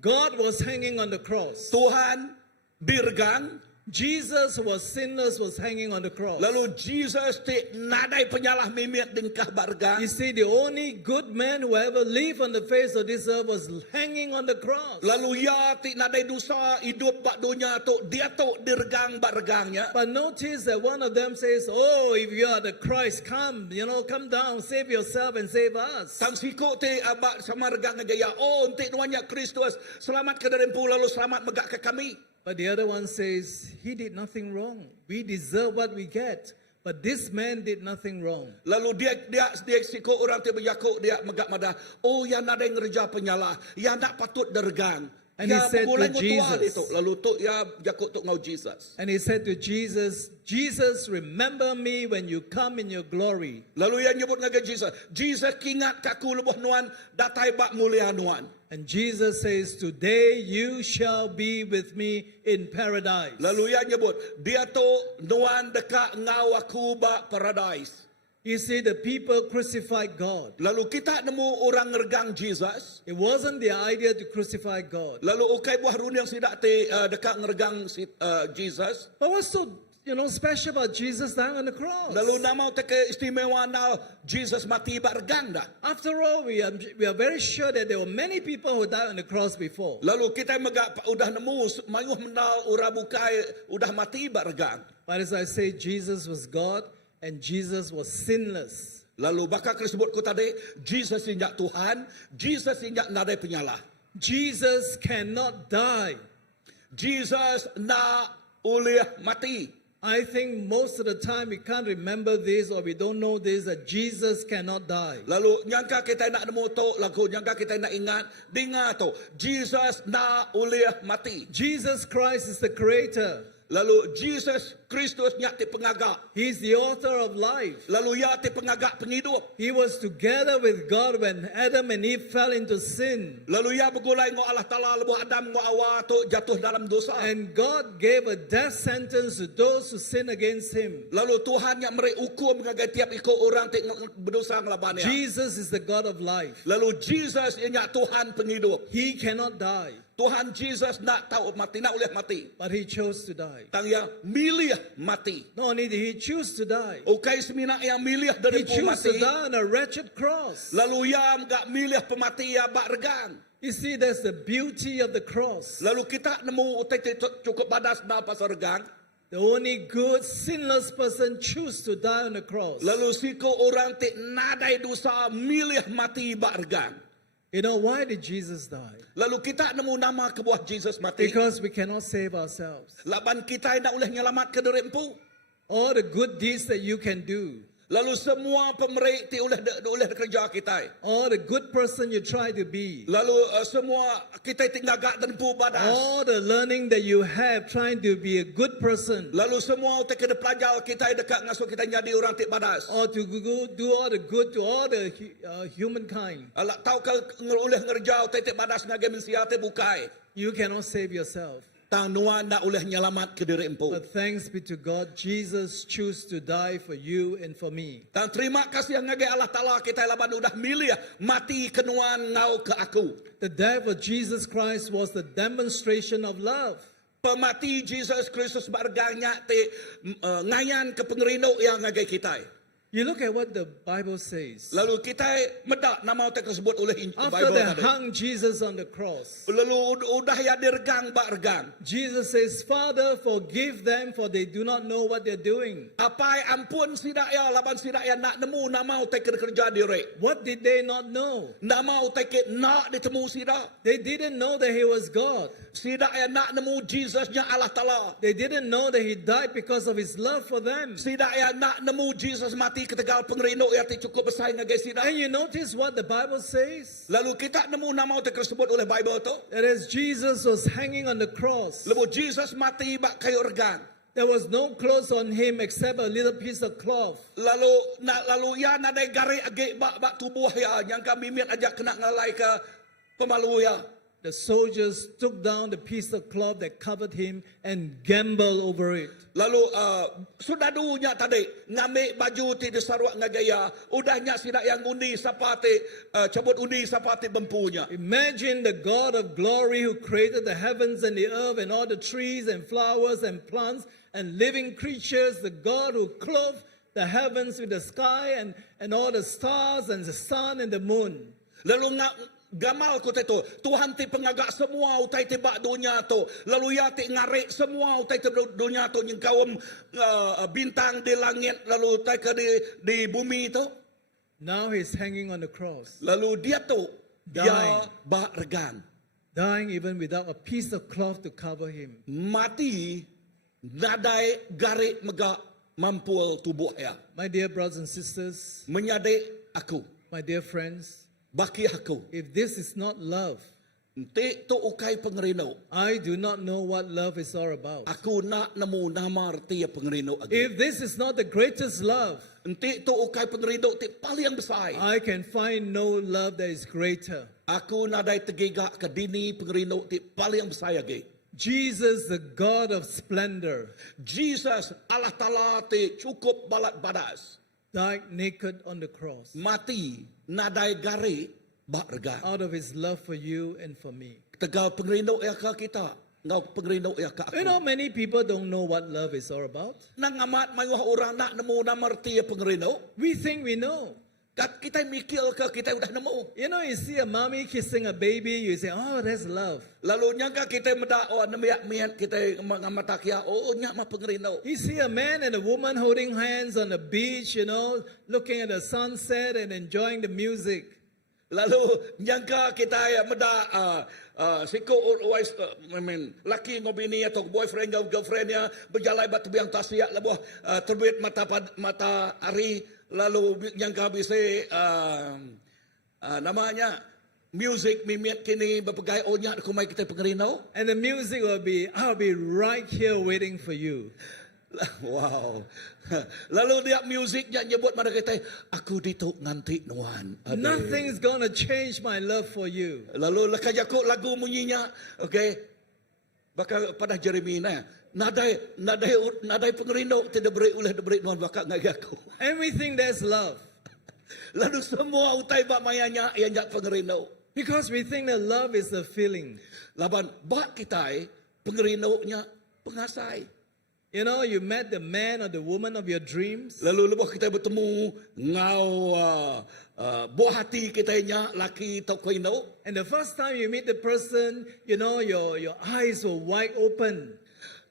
God was hanging on the cross. Tuhan diregang. Jesus was sinless, was hanging on the cross. Lalu Jesus ti nadai penyalah mimit dingkah bargang. You see, the only good man who ever lived on the face of this earth was hanging on the cross. Lalu ya ti nadai dosa hidup bak dunia tu dia tu diregang bargangnya. But notice that one of them says, oh, if you are the Christ, come, come down, save yourself and save us. Tang siko ti abak sama regang gaya. Oh, enti nuanya Kristus selamat ke dari empu lalu selamat megak ke kami. But the other one says, he did nothing wrong. We deserve what we get. But this man did nothing wrong. Lalu dia siko orang ti berjakuk dia megak madah. Oh, ya nadai ngerja penyalah. Ya nak patut diregang. And he said to Jesus, lalu tu ya jakuk tu ngau Jesus. and he said to Jesus, Jesus, remember me when you come in your glory. Lalu ia nyebut ngagai Jesus. Jesus kingat kaku lebuh nuan datai bak mulia nuan. And Jesus says, today you shall be with me in paradise. Lalu ia nyebut dia tu nuan dekat ngau aku bak paradise. You see, the people crucified God. Lalu kita nemu orang ngergang Jesus. It wasn't their idea to crucify God. Lalu ukai buah run yang sidak ti dekat ngergang Jesus. But what's so, special about Jesus dying on the cross? Lalu nama teke istimewa na Jesus mati bargang dah. After all, we are very sure that there were many people who died on the cross before. Lalu kita megak udah nemu mayuh menal ura bukai udah mati bargang. But as I say, Jesus was God and Jesus was sinless. Lalu bakal disebut ku tadi, Jesus injak Tuhan, Jesus injak nadai penyalah. Jesus cannot die. Jesus nak ulih mati. I think most of the time we can't remember this or we don't know this, that Jesus cannot die. Lalu nyangka kita nak nemu tu, lagu nyangka kita nak ingat, dengar tu, Jesus nak ulih mati. Jesus Christ is the creator. Lalu Jesus Kristus nyak ti pengagak. He's the author of life. Lalu ya ti pengagak penghidup. He was together with God when Adam and Eve fell into sin. Lalu ya bergulai ngo Allah Ta'ala lebuh Adam ngo Hawa tu jatuh dalam dosa. And God gave a death sentence to those who sin against him. Lalu Tuhan yang meri hukum ngagai tiap ikut orang ti berdosa ngelabannya. Jesus is the God of life. Lalu Jesus nyak Tuhan penghidup. He cannot die. Tuhan Jesus nak tahu mati, nak boleh mati. but he chose to die. Tang yang milih mati. Not only did he choose to die, Ukai semina yang milih he dari chose to mati. die on a wretched cross. Lalu yang gak milih pemati ya bak regang. You see, that's the beauty of the cross. Lalu kita nemu utai cukup badas na pasal regang. The only good, sinless person choose to die on the cross. Lalu siko orang tik nadai dosa milih mati bak regang. You know, why did Jesus die? Lalu kita nemu nama kebuah Jesus mati. Because we cannot save ourselves. Laban kita nak boleh nyelamat ke diri empu. All the good deeds that you can do, Lalu semua pemerik ti oleh kerja kita. all the good person you try to be, Lalu semua kita tinggal gak dan pu badas. all the learning that you have trying to be a good person, Lalu semua kita kena pelajar kita dekat ngasuh kita jadi orang tik badas. or to do all the good to all the humankind. Alak tahu kalau oleh ngerjau tik badas ngagai mensia te bukai. You cannot save yourself. Tang nuan nak oleh nyelamat ke diri empu. But thanks be to God, Jesus chose to die for you and for me. Dan terima kasih yang ngagai Allah Ta'ala kita laban udah milih mati kenuan ngau ke aku. The death of Jesus Christ was the demonstration of love. Pemati Jesus Kristus barganya te ngayan ke pengerino yang ngagai kita. You look at what the Bible says. Lalu kita medak nama tersebut oleh After Bible they tadi. hung Jesus on the cross, Lalu udah ya dirgang bak regang. Jesus says, Father, forgive them, for they do not know what they're doing. Apa ampun sidak ya laban sidak ya nak nemu nama utai kerja diri. What did they not know? Nama utai ke nak ditemu sidak. They didn't know that he was God. Sidak ya nak nemu Jesusnya Allah Ta'ala. They didn't know that he died because of his love for them. Sidak ya nak nemu Jesus mati ketegal pengerino ya ti cukup besar ngagai sidak. And you notice what the Bible says? Lalu kita nemu nama utai tersebut oleh Bible tu. That as Jesus was hanging on the cross, Lalu Jesus mati bak kayu regang. there was no clothes on him except a little piece of cloth. Lalu ya nadai gari age bak tubuh ya yang kami miat aja kena ngalai ke pemalu ya. The soldiers took down the piece of cloth that covered him and gambled over it. Lalu sudah dunya tadi ngambil baju ti disarwak ngagaya udahnya sidak yang undi sapate cabut undi sapate bempunya. Imagine the God of glory who created the heavens and the earth and all the trees and flowers and plants and living creatures, the God who clothed the heavens with the sky and all the stars and the sun and the moon. Lalu gamal ko tu Tuhan ti pengagak semua utai ti bak dunia tu. Lalu ya ti ngarik semua utai ti dunia tu yang kaum bintang di langit lalu utai ke di bumi tu. Now he's hanging on the cross, Lalu dia tu Dying. dia bak regang. dying even without a piece of cloth to cover him. Mati nadai garik megak mampul tubuh ya. My dear brothers and sisters, Menyadik aku, my dear friends, baki aku. if this is not love, Ti tu ukai pengerino. I do not know what love is all about. Aku nak nemu nama arti pengerino agi. If this is not the greatest love, Ti tu ukai pengerino ti paling besar. I can find no love that is greater. Aku nadai tegigak ke dini pengerino ti paling besar agi. Jesus, the God of splendor, Jesus Allah Ta'ala ti cukup balat badas. died naked on the cross Mati nadai garik bak regang. out of his love for you and for me. Tegal pengerino ya ka kita. Ngau pengerino ya ka You aku. know, many people don't know what love is all about. Nang amat mayuh orang nak nemu nama arti pengerino. We think we know. Kat kita mikir ke kita udah nemu. You know, you see a mommy kissing a baby, you say, oh, that's love. Lalu nyangka kita meda oh nemiak kita ngamatakia oh nyak mah pengerino. You see a man and a woman holding hands on the beach, you know, looking at the sunset and enjoying the music. Lalu nyangka kita ya meda siko always laki ngobini atau boyfriend girlfriendnya berjalan bat tebiang tasya labuh terbit mata hari lalu nyangka bisa namanya music mimiat kini berpegai onya kumai kita pengerino. And the music will be, I'll be right here waiting for you. Wow. Lalu dia musiknya nyebut pada kita, aku dituk nganti nuan. Aduh. Nothing's gonna change my love for you. Lalu lekajaku lagu bunyinya, okay. Bakal pada Jeremia, nadai pengerino tidak beri nuan bakal ngagaku. Everything that's love. Lalu semua utai bak mayanya yang jak pengerino. Because we think that love is a feeling. Laban ba kita pengerino nya pengasai. You know, you met the man or the woman of your dreams. Lalu lepas kita bertemu ngau buah hati kita nya laki tau koino. And the first time you meet the person, you know, your eyes were wide open.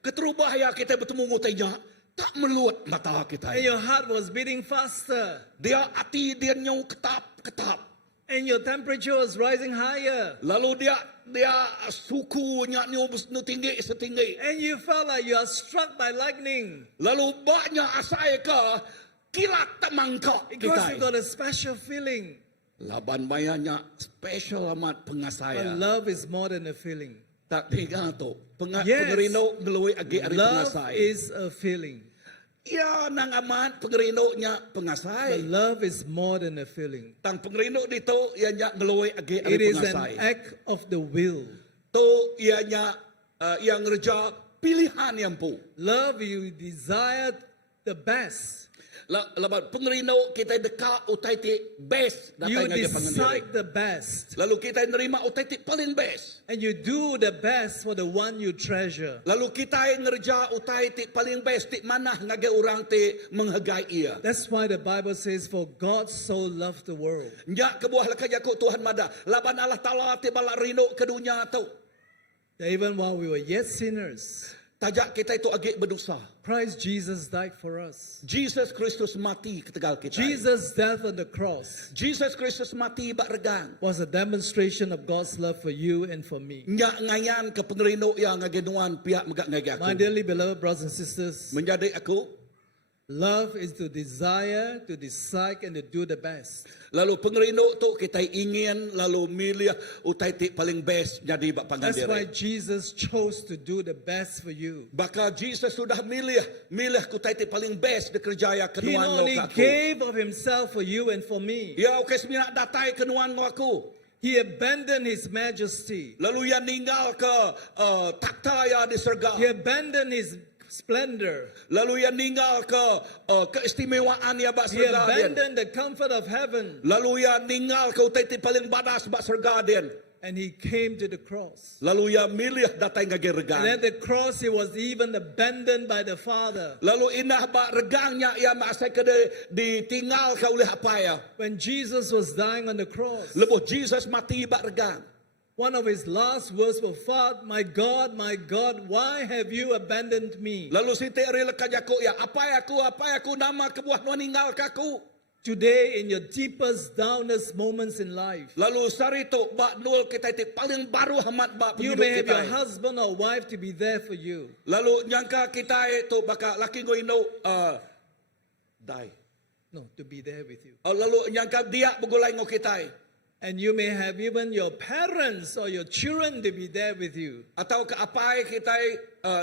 Keterubah ya kita bertemu ngutainya tak meluat mata kita. And your heart was beating faster. Dia hati dia nyau ketap. And your temperature was rising higher. Lalu dia sukunya nyau tinggi setinggi. And you felt like you are struck by lightning. Lalu banyak asai ke kilat temangkak Because you kita. got a special feeling. Laban bayanya special amat But pengasaya. love is more than a feeling. Tak tinggal tu. Yes. Pengerino ngelui agi ari Love pengasai. is a feeling. Ya nang amat pengerino nya But pengasai. love is more than a feeling. Tang pengerino dito ia nya ngelui agi ari It is an pengasai. act of the will. Tu ia nya yang ngerja pilihan yang pu. Love, you desire the best. Laban pengerino kita dekat utai ti best You datang aja pangan decide the best. Lalu kita nerima utai ti paling best. And you do the best for the one you treasure. Lalu kita ngerja utai ti paling best ti mana ngage orang ti menghargai ia. That's why the Bible says, for God so loved the world. Nya kebuah lekanya ku Tuhan mada. Laban Allah Taala ti bala rino ke dunia tu. That even while we were yet sinners, Tajak kita itu agak berdosa. Christ Jesus died for us. Jesus Kristus mati ketegal kita. Jesus' death on the cross Jesus Kristus mati bak regang. was a demonstration of God's love for you and for me. Nya ngayan ke pengerino yang ngagenuan pihak megak ngage My aku. dearly beloved brothers and sisters, Menjadi aku. love is to desire, to decide, and to do the best. Lalu pengerino tu kita ingin lalu milih utai ti paling best jadi bak That's why pangandiri. Jesus chose to do the best for you. Baka Jesus sudah milih kutai ti paling best dikerjaya He kenuan not lo only aku. gave of himself for you and for me, Ya oke semina datai kenuan lo aku. he abandoned his majesty. Lalu ia ninggal ke takhta ya di surga. He abandoned his splendor. Lalu ia ninggal ke keistimewaan ya bak He surga din. abandoned the comfort of heaven. Lalu ia ninggal ke utai ti paling badas bak surga din. And he came to the cross. Lalu ia milih datai ngage And regang. at the cross, he was even abandoned by the Father. Lalu inah bak regangnya ia masai ke ditinggal ke oleh apa ya. When Jesus was dying on the cross, Lepas Jesus mati bak regang. one of his last words were, my God, why have you abandoned me? Lalu siti rela kajaku ya apa aku nama kebuah no ninggal kaku. Today, in your deepest, downest moments in life, Lalu sarito bak nul kita ti paling baru hamat bak you penghidup may have your kita. husband or wife to be there for you. Lalu nyangka kita itu baka laki go ino die. No, to be there with you. Lalu nyangka dia begulai ngo kita. And you may have even your parents or your children to be there with you. Atau ke apa kita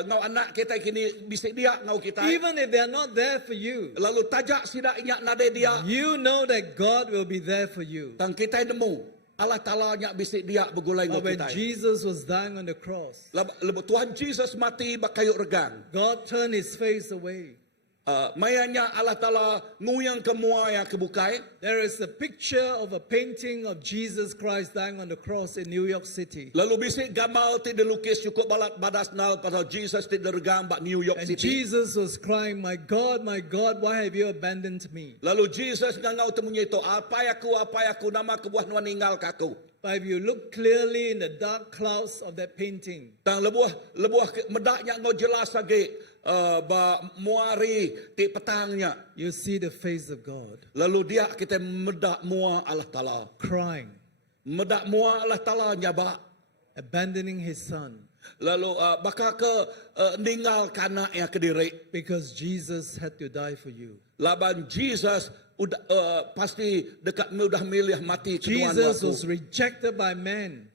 ngau anak kita kini bisik dia ngau kita. Even if they are not there for you, Lalu tajak sida inyak nade dia. you know that God will be there for you. Tang kita nemu Allah Taala nyak bisik dia begulai ngo But when kita. Jesus was dying on the cross, Lepas Tuhan Jesus mati bak kayu regang. God turned his face away. Mayanya Allah Taala nguyang kemua yang kebukai. There is a picture of a painting of Jesus Christ dying on the cross in New York City. Lalu bisik gamal ti dilukis cukup balat badas nal pada Jesus ti dergang bak New York And City. Jesus was crying, my God, why have you abandoned me? Lalu Jesus ngangau temunya itu apa aku nama kebuah nuan ninggal kaku. But if you look clearly in the dark clouds of that painting, Tang lebuah medaknya ngau jelas lagi ba muari ti petangnya. you see the face of God Lalu dia kita medak mua Allah Taala. crying, Medak mua Allah Taala nyaba. abandoning his son, Lalu baka ke ninggal kana yang kediri. because Jesus had to die for you. Laban Jesus pasti dekat udah milih mati keduaan Jesus waktu. was rejected by men.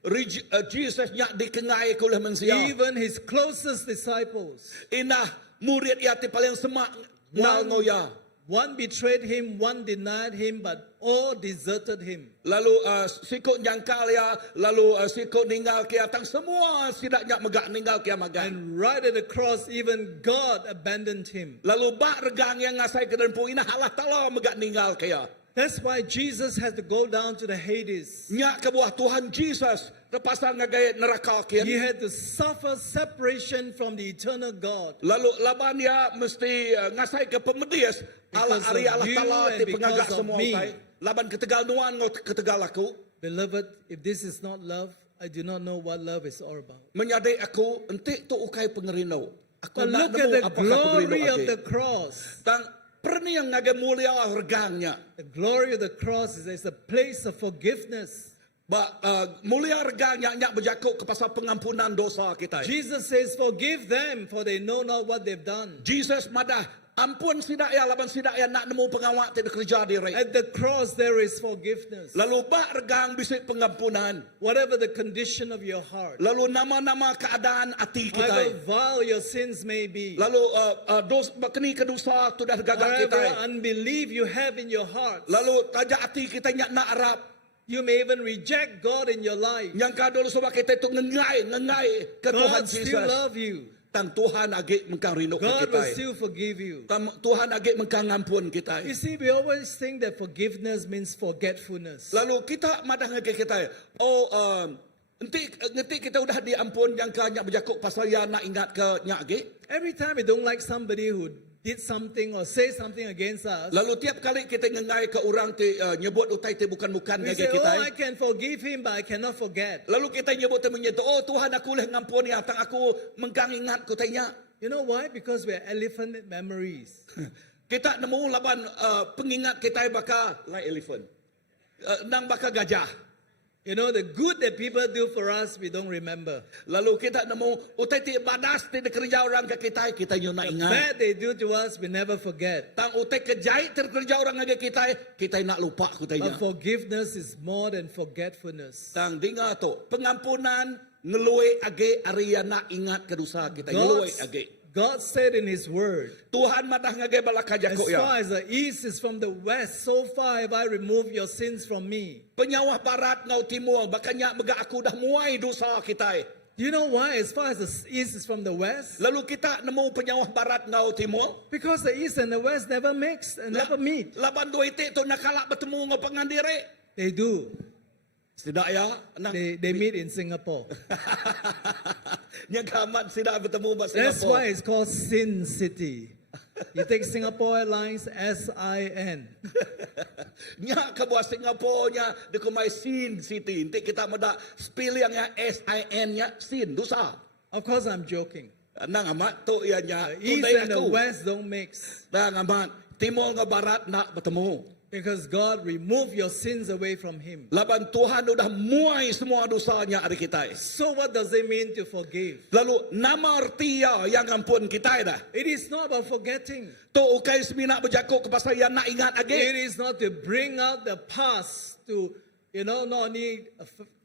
Jesus nyak dikengai oleh manusia. Even his closest disciples. Inah murid ia ti paling semak ngal ngoya. One betrayed him, one denied him, but all deserted him. Lalu sikut nyangkal ya, lalu sikut ninggal kia tang semua sidak nyak megak ninggal kia magan. And right at the cross, even God abandoned him. Lalu bak regang yang ngasai ke dan pu inah Allah Taala megak ninggal kia. That's why Jesus had to go down to the Hades. Nya kebuah Tuhan Jesus terpasang ngagay neraka kian. He had to suffer separation from the eternal God. Lalu laban dia mesti ngasai ke pemedias ala Because of ari Allah you Taala and ti because pengagak of semua me. utai. Laban ketegal nuan ngau ketegal aku. Beloved, if this is not love, I do not know what love is all about. Menyadai aku entik tu ukai pengerino. Aku But nak look at nemu the apakah glory pengerino of ake. the cross. Tang perni yang ngagay mulia regangnya. The glory of the cross is a place of forgiveness. Ba mulia regangnya nyak berjakuk ke pasal pengampunan dosa kita. Jesus says, forgive them, for they know not what they've done. Jesus madah ampun sidak ya laban sidak ya nak nemu pengawak tidak kerja diri. At the cross, there is forgiveness. Lalu bak regang bisik pengampunan. Whatever the condition of your heart, Lalu nama-nama keadaan hati however kita. vile your sins may be, Lalu dos keni kedosa tu dah gagal whatever kita. unbelief you have in your heart, Lalu tajak hati kita nyak nak arap. you may even reject God in your life. Yang kadol sebab kita tu ngengai ke Tuhan God still Jesus. love you. Tang Tuhan agi mengkang rindu God will kita. still forgive you. Tuhan agi mengkang ngampun kita. You see, we always think that forgiveness means forgetfulness. Lalu kita madah ngake kita. Nanti kita udah diampun yang ke nyak berjakuk pasal ya nak ingat ke nyak agi. Every time we don't like somebody who did something or say something against us, Lalu tiap kali kita ngengai ke orang ti nyebut utai ti bukan-bukan we ngake say, oh, kita. I can forgive him, but I cannot forget. Lalu kita nyebut temunya tu, oh Tuhan aku boleh ngampun ya, tang aku mengkang ingat ku tanya. You know why? Because we're elephant memories. Kita nemu laban pengingat kita baka like elephant. Nang baka gajah. You know, the good that people do for us, we don't remember. Lalu kita nemu utai ti badas ti kerja orang ke kita nyo na The ingat. bad they do to us, we never forget. Tang utai kejai terkerja orang ke kita nak lupa ku tanya. But forgiveness is more than forgetfulness. Tang dinga to, pengampunan ngeluwe age area nak ingat kedosa kita ngeluwe age. God said in His Word, Tuhan madah ngage balaka as jako far ya. as the east is from the west, so far have I removed your sins from me. Penyawah barat ngau timur bakanya mega aku dah muai dosa kita. Do you know why? As far as the east is from the west? Lalu kita nemu penyawah barat ngau timur. Because the east and the west never mix and never meet. Laban dua itik tu nakalak bertemu ngau pengandiri. They do. Tidak ya. Nang They meet in Singapore. nyagamat tidak bertemu bahasa That's Singapura. why it's called Sin City. You take Singapore Airlines, SIN. Nya ke buah Singapura nya de kumai Sin City. Nanti kita meda spell yang ya SIN nya Sin dosa. Of course, I'm joking. Nang amat tu ya nya. The east Tunday and the aku. west don't mix. Nang amat timur ke barat nak bertemu. Because God removed your sins away from Him. Laban Tuhan sudah muai semua dosanya dari kita. So what does it mean to forgive? Lalu nama artia yang ampun kita dah. It is not about forgetting. Tu ukai semina berjakuk ke pasal yang nak ingat It lagi. is not to bring out the past to, not only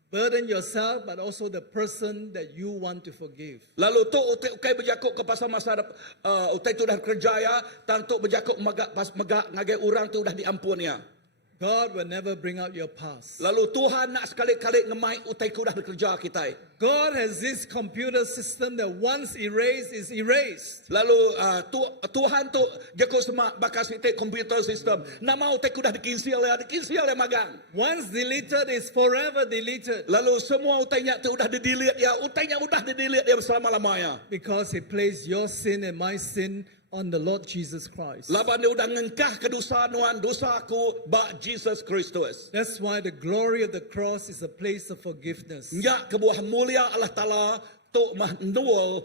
burden yourself, but also the person that you want to forgive. Lalu tu ukai berjakuk ke pasal masa utai tu dah kerja ya. Tang tu berjakuk magak pas magak ngagai orang tu dah diampun ya. God will never bring out your past. Lalu Tuhan nak sekali-kali ngemai utai ku dah bekerja kita. God has this computer system that once erased is erased. Lalu Tuhan tu jakuk semak bakas itu computer system. Nama utai ku dah dikinsil ya magang. Once deleted is forever deleted. Lalu semua utainya tu udah di-delete ya. Utainya udah di-delete ya selama-lamanya. Because He placed your sin and my sin on the Lord Jesus Christ. Laban dia udah ngengkah kedosanuan dosaku ba Jesus Kristus. That's why the glory of the cross is a place of forgiveness. Nya kebuah mulia Allah Taala tu mah nual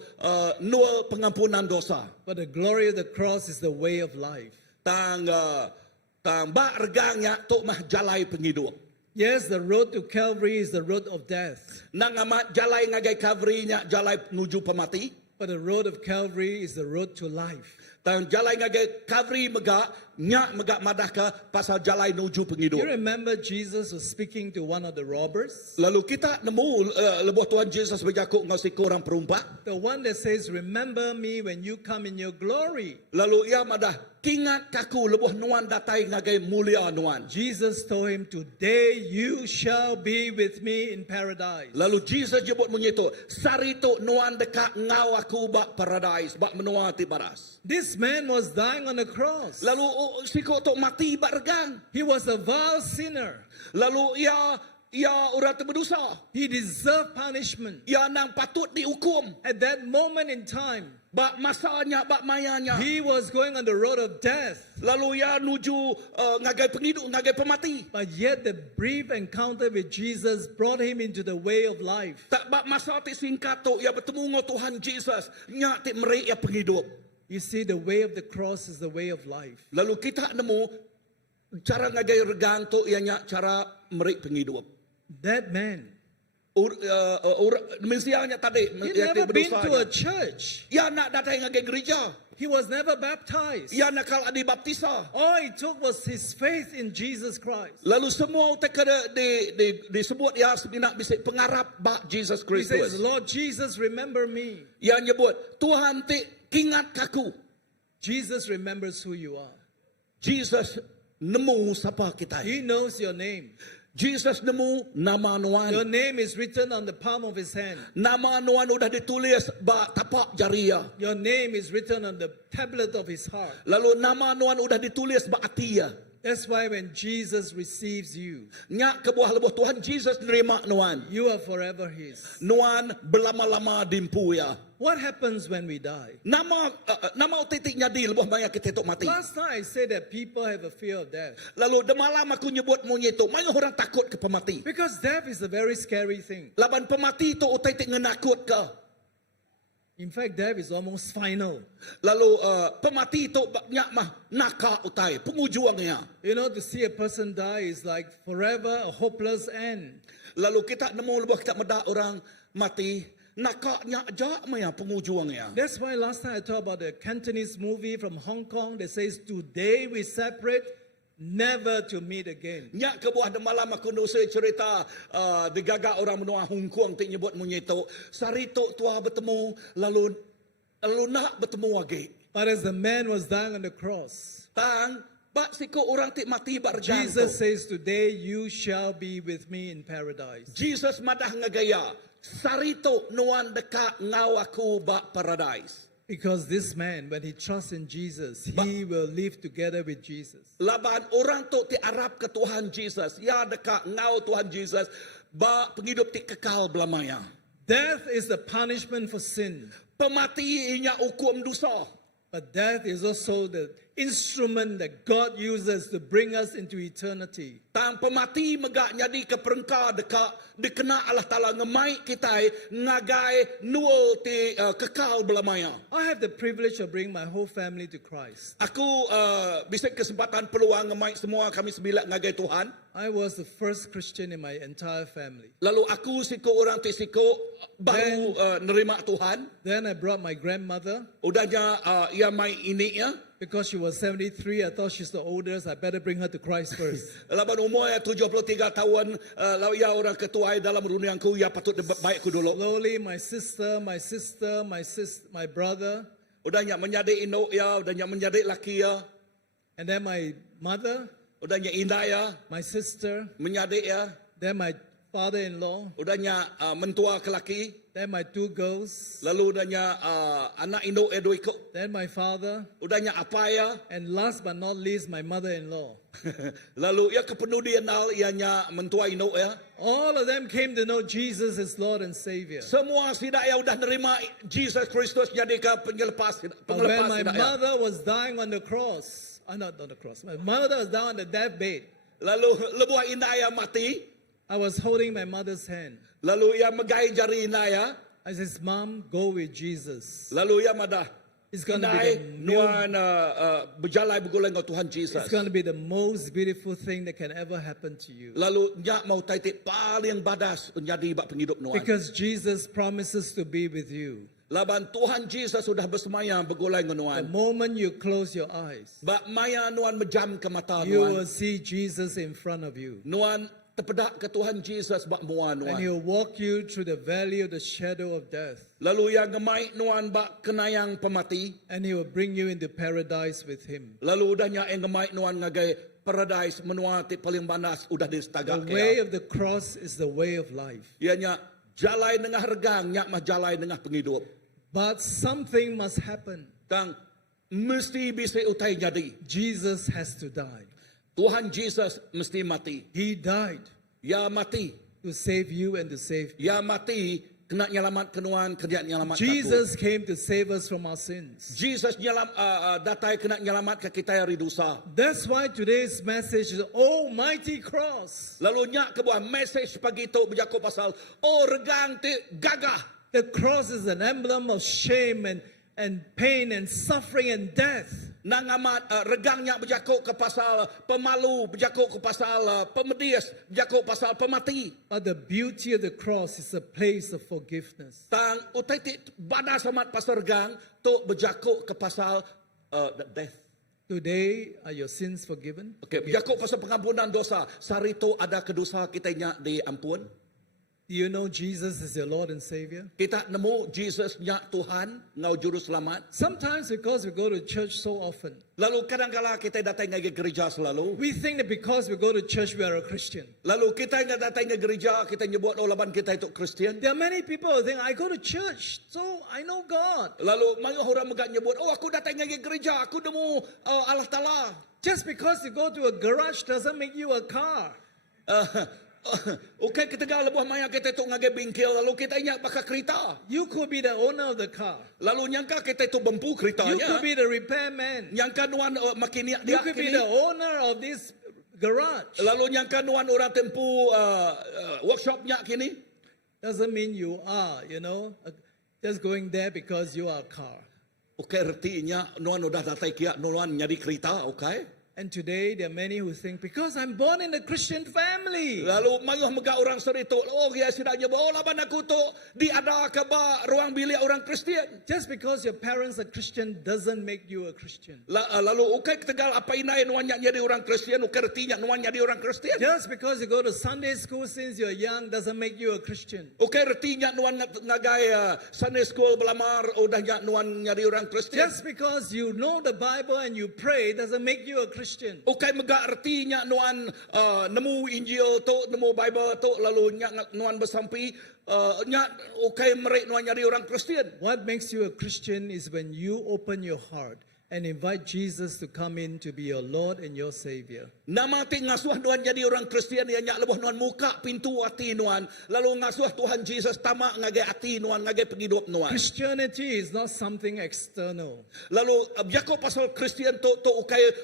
pengampunan dosa. But the glory of the cross is the way of life. Tang ba regangnya tu mah jalai penghidup. Yes, the road to Calvary is the road of death. Nang amat jalai ngagai Calvary-nya jalai menuju pemati. But the road of Calvary is the road to life. Tang jalai ngagai Calvary mega madah ka pasal jalai menuju penghidup. You remember Jesus was speaking to one of the robbers? Lalu kita nemu lebuh Tuhan Yesus berjakuk ngau si korang perumpak. The one that says, remember me when you come in your glory. Lalu ia madah kingat kaku lebuh nuan datai ngagai mulia nuan. Jesus told him, today you shall be with me in paradise. Lalu Jesus jebut menyitu, sari tu nuan dekat ngau aku bak paradise, bak menua ti baras. This This man was dying on the cross. Lalu siko to mati bargang. He was a vile sinner. Lalu ia orang berdosa. He deserved punishment. Ia nang patut dihukum. At that moment in time, Bak masanya, bak mayanya. he was going on the road of death. Lalu ia nuju ngagai penghidup, ngagai pemati. But yet the brief encounter with Jesus brought him into the way of life. Tak bak masa ti singkat tu ia bertemu dengan Tuhan Jesus, nya ti merek ia penghidup. You see, the way of the cross is the way of life. Lalu kita nemu cara ngagai regang tu ianya cara merek penghidup. That man, Mesianya tadi he ia ti never been to a berdosanya. church. Ia nak datang ngagai gereja. He was never baptized. Ia nak kal dibaptisa. All it took was his faith in Jesus Christ. Lalu semua teka disebut ia sebenarnya bisa pengarap bak Jesus He says, Kristus. Lord Jesus, remember me. Ia nyebut Tuhan ti ingat kaku. Jesus remembers who you are. Jesus nemu siapa kita. He knows your name. Jesus nemu nama Your Nuan. name is written on the palm of his hand. Nama Nuan udah ditulis bak tapak jariah. Your name is written on the tablet of his heart. Lalu nama Nuan udah ditulis bak atia. That's why when Jesus receives you, Nyak ke buah lebuh Tuhan Jesus nerima Nuan. you are forever his. Nuan berlama-lama dimpu ya. What happens when we die? Nama titiknya di lebuh maya kita tok mati. Last time I said that people have a fear of death. Lalu demalam aku nyebut monyet itu, maya orang takut ke pemati. Because death is a very scary thing. Laban pemati itu utai tik ngenakut ke. In fact, death is almost final. Lalu pemati itu nyak mah naka utai, pengujuangnya. You know, to see a person die is like forever a hopeless end. Lalu kita nemu lebuh kita medak orang mati, nakaknya aja maya pengujuangnya. That's why last time I talked about the Cantonese movie from Hong Kong that says, today we separate, never to meet again. Nyak ke buah demalam aku nusa cerita digagak orang menua Hong Kong tik nyebut monyet itu. Sarito tua bertemu lalu nak bertemu lagi. But as the man was dying on the cross, Tang bak siko orang tik mati barjang Jesus tu. says, today you shall be with me in paradise. Jesus madah ngagaya. Sarito nuan dekat ngau aku bak paradise. Because this man, when he trusts in Jesus, he will live together with Jesus. Laban orang tu ti Arab ke Tuhan Jesus. Ya dekat ngau Tuhan Jesus. Bak penghidup ti kekal belamaya. Death is the punishment for sin. Pemati inya hukum dosa. But death is also the instrument that God uses to bring us into eternity. Tang pemati megak nyadi ke perengka dekat dikena Allah Ta'ala ngemai kita ngagai nuol ti kekal belamaya. I have the privilege of bringing my whole family to Christ. Aku bisa kesempatan peluang ngemai semua kami sembilan ngagai Tuhan. I was the first Christian in my entire family. Lalu aku siko orang ti siko baru nerima Tuhan. Then I brought my grandmother. Udahnya ia mai ini ya. Because she was 73, I thought she's the oldest. I better bring her to Christ first. Laban umurnya 73 tahun, lalu ia orang ketua dalam runianku, ia patut baikku dulu. Slowly, my brother, Udahnya menjadi induk ya, udahnya menjadi laki ya, and then my mother, udahnya indah ya, my sister, menjadi ya, then my father-in-law, udahnya mentua ke laki, then my two girls, lalu udahnya anak induk dua ikut, then my father, udahnya apa ya, and last but not least, my mother-in-law. lalu ia kepenudian ianya mentua induk ya. All of them came to know Jesus as Lord and Savior. Semua sidak ya udah nerima Jesus Kristus jadi ke But when my sidak ya. mother was dying on the cross, not on the cross, my mother was down on the deathbed. Lalu lebuh indah ya mati. I was holding my mother's hand. Lalu ia megai jari Inaya. I says, Mom, go with Jesus. Lalu ia madah. It's going to be Inay, the new, nuan berjalan bergulung dengan Tuhan Jesus. it's going to be the most beautiful thing that can ever happen to you. Lalu nyak mau taitik paling badas menjadi bak penghidup nuan. Because Jesus promises to be with you. Laban Tuhan Jesus sudah bersemayam bergulung dengan The nuan. moment you close your eyes, Bak maya nuan menjam ke mata you will nuan. see Jesus in front of you. Nuan terpedak ke Tuhan Jesus bak muan And nuan. he'll walk you through the valley of the shadow of death. Lalu ia ngemai nuan bak kenayang pemati. And he will bring you into paradise with him. Lalu udahnya yang ngemai nuan ngagai paradise menua ti paling banas udah di The setagak way kaya. of the cross is the way of life. Ianya jalai nengah regang nyak mah jalai nengah penghidup. But something must happen. Tang mesti bisa utai jadi. Jesus has to die. Tuhan Yesus mesti mati. He died Ya mati. to save you and to save me. Ya mati kena nyelamat kenuan kerja nyelamat aku. Jesus came to save us from our sins. Jesus datai kena nyelamat ke kita yang dosa. That's why today's message is Almighty Cross. Lalu nyak ke buah message pagi tu berjaku pasal regang ti gagah. The cross is an emblem of shame and pain and suffering and death. Nang amat regangnya berjaku ke pasal pemalu, berjaku ke pasal pemedis, berjaku pasal pemati. But the beauty of the cross is a place of forgiveness. Tang utai ti bada samat pasal regang tu berjaku ke pasal death. Today, are your sins forgiven? Okey, berjaku pasal pengampunan dosa. Sari tu ada kedosa kita nya diampun. Do you know Jesus is your Lord and Savior? Kita nemu Jesus nya Tuhan ngau juru selamat. Sometimes because we go to church so often, Lalu kadang-kala kita datang ke gereja selalu. we think that because we go to church we are a Christian. Lalu kita ingat datang ke gereja, kita nyebut laban kita itu Kristian. There are many people who think, I go to church, so I know God. Lalu mga orang megak nyebut, aku datang ke gereja, aku nemu Allah Ta'ala. Just because you go to a garage doesn't make you a car. Okay, kita gak lebuh maya kita itu ngage bingkil, lalu kita ingat bakal kereta. You could be the owner of the car. Lalu nyangka kita itu bempu You keretanya. could be the repairman. Nyangka nuan makin You dia could be kini. the owner of this garage. Lalu nyangka nuan orang tempu workshopnya kini. Doesn't mean you are, just going there because you are a car. Okay, artinya nuan udah datang kia, nuan nyari kereta, okay? And today there are many who think, because I'm born in a Christian family. Lalu mayuh megak orang serito, ya sudah nyebut, laban aku tu diada ke ba ruang bilik orang Kristian. Just because your parents are Christian doesn't make you a Christian. Lalu okay tegal apa inai nuan jadi orang Kristian, okay artinya nuan jadi orang Kristian. Just because you go to Sunday school since you're young doesn't make you a Christian. Okay artinya nuan ngagai Sunday school belamar udah nuan jadi orang Kristian. Just because you know the Bible and you pray doesn't make you a Christian. Okay megak artinya nuan nemu Injil tu, nemu Bible tu, lalu nuan bersampi okay merek nuan jadi orang Kristian. What makes you a Christian is when you open your heart and invite Jesus to come in to be your Lord and your Savior. Nama ti ngasuh nuan jadi orang Kristian yang nyak lebih nuan muka pintu hati nuan, lalu ngasuh Tuhan Jesus tamak ngage hati nuan, ngage penghidup nuan. Christianity is not something external. Lalu biako pasal Kristian tu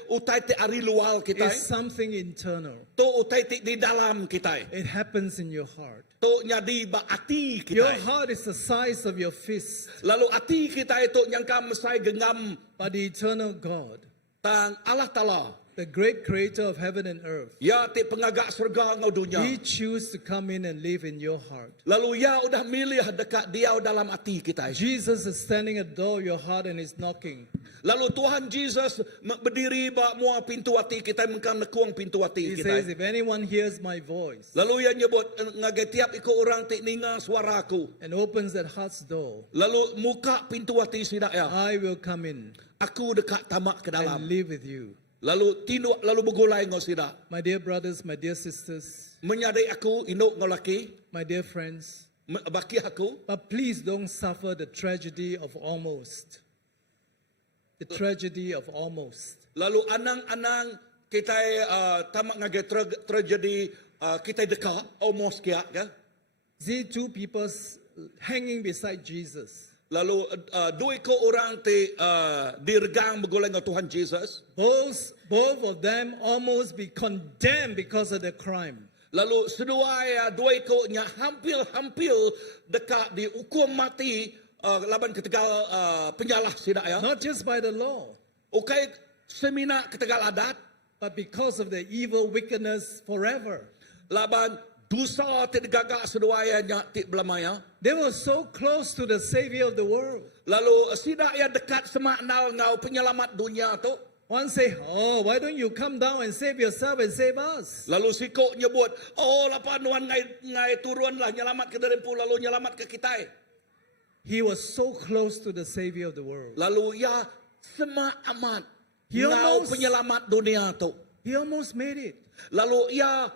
utai ti ari luar kita. It's something internal. Tu utai ti di dalam kita. It happens in your heart. Tu nyadi ba ati Your kita. heart is the size of your fist, Lalu ati kita itu nyangka mesai genggam but the eternal God, tang Allah Ta'ala. the great creator of heaven and earth, Ya ti pengagak surga ngau dunia. He chooses to come in and live in your heart. Lalu ya udah milih dekat dia dalam hati kita. Jesus is standing at the door of your heart and is knocking. Lalu Tuhan Jesus berdiri ba mua pintu hati kita, mengkang nekuang pintu hati He says, kita. if anyone hears my voice Lalu ia nyebut ngagai tiap iko orang ti ninga suaraku. and opens that heart's door, Lalu muka pintu hati sidak ya. I will come in Aku dekat tamak ke and dalam. live with you. Lalu tinduk lalu begulai ngau sidak. My dear brothers, my dear sisters, Menyadai aku induk ngau laki, my dear friends, baki aku. but please don't suffer the tragedy of almost. The tragedy of almost. Lalu anang-anang kita tamak ngagai tragedi kita dekat almost kia ya. See two people hanging beside Jesus. Lalu dua ko orang ti diregang begulai ngau Tuhan Jesus. Both of them almost be condemned because of their crime. Lalu dua ko nya hampir dekat dihukum mati laban ketegal penyalah sidak ya. Not just by the law, Okay, semina ketegal adat but because of their evil wickedness forever. laban dosa ti gagak seduaya nya ti belamaya. They were so close to the Savior of the world. Lalu sidak ya dekat semaknal ngau penyelamat dunia tu. One say, oh, why don't you come down and save yourself and save us? Lalu siko nyebut, lapan nuan ngai turun lah nyelamat ke derempu, lalu nyelamat ke kita. He was so close to the Savior of the world. Lalu ya semak amat He ngau almost- penyelamat dunia tu. He almost made it, Lalu ya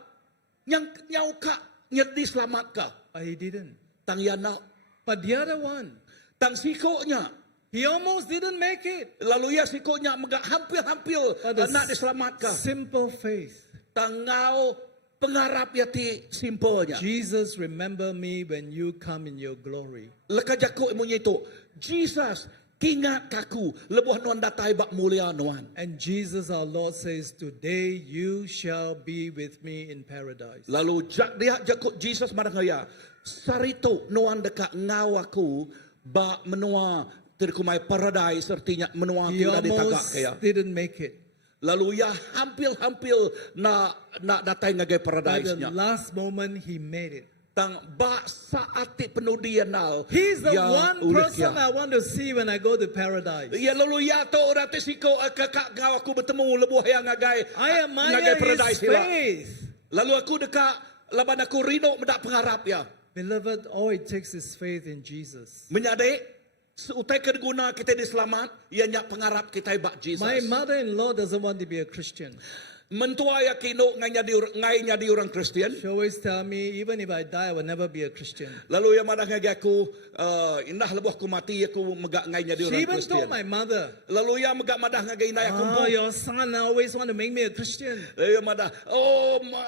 nyau ka nyedi selamat ka. but he didn't. Tang ya nak, But the other one, tang siko nya He almost didn't make it. Lalu ia sikonya megak hampir-hampir But the nak diselamatkan. simple faith. Tangau pengarap ya ti simpelnya. Jesus, remember me when you come in your glory. Leka jaku imunya itu. Jesus, kingat kaku. Lebuh nuan datai bak mulia nuan. And Jesus, our Lord, says, today you shall be with me in paradise. Lalu jak dia jakut Jesus marang ya. Sarito nuan dekat ngau aku bak menua terkumai paradise artinya menua He tidak ditagak almost kaya. didn't make it. Lalu ya hampir-hampir nak datai ngagai At paradise-nya. the last moment, he made it. Tang bak saat penuh dia nal. He's the ya one ulik person ya. I want to see when I go to paradise. Ya lalu ya to orang tesiko kakak ngau aku bertemu lebuh yang ngagai I ngagai admire paradise his sila. faith. Lalu aku dekat laban aku rino mendak pengarap ya. Beloved, all it takes is faith in Jesus. Menyadik seutai kedeguna kita diselamat ianya pengarap kita bak Jesus. My mother-in-law doesn't want to be a Christian. Mentua ya kino ngai jadi orang Kristen. She always tell me, even if I die, I will never be a Christian. Lalu yang mana ngai aku indah lebuh aku mati aku megak ngai jadi She orang even Kristen. told my mother, Lalu yang megak madah ngai nai aku oh, your son always want to make me a Christian. Lalu yang madah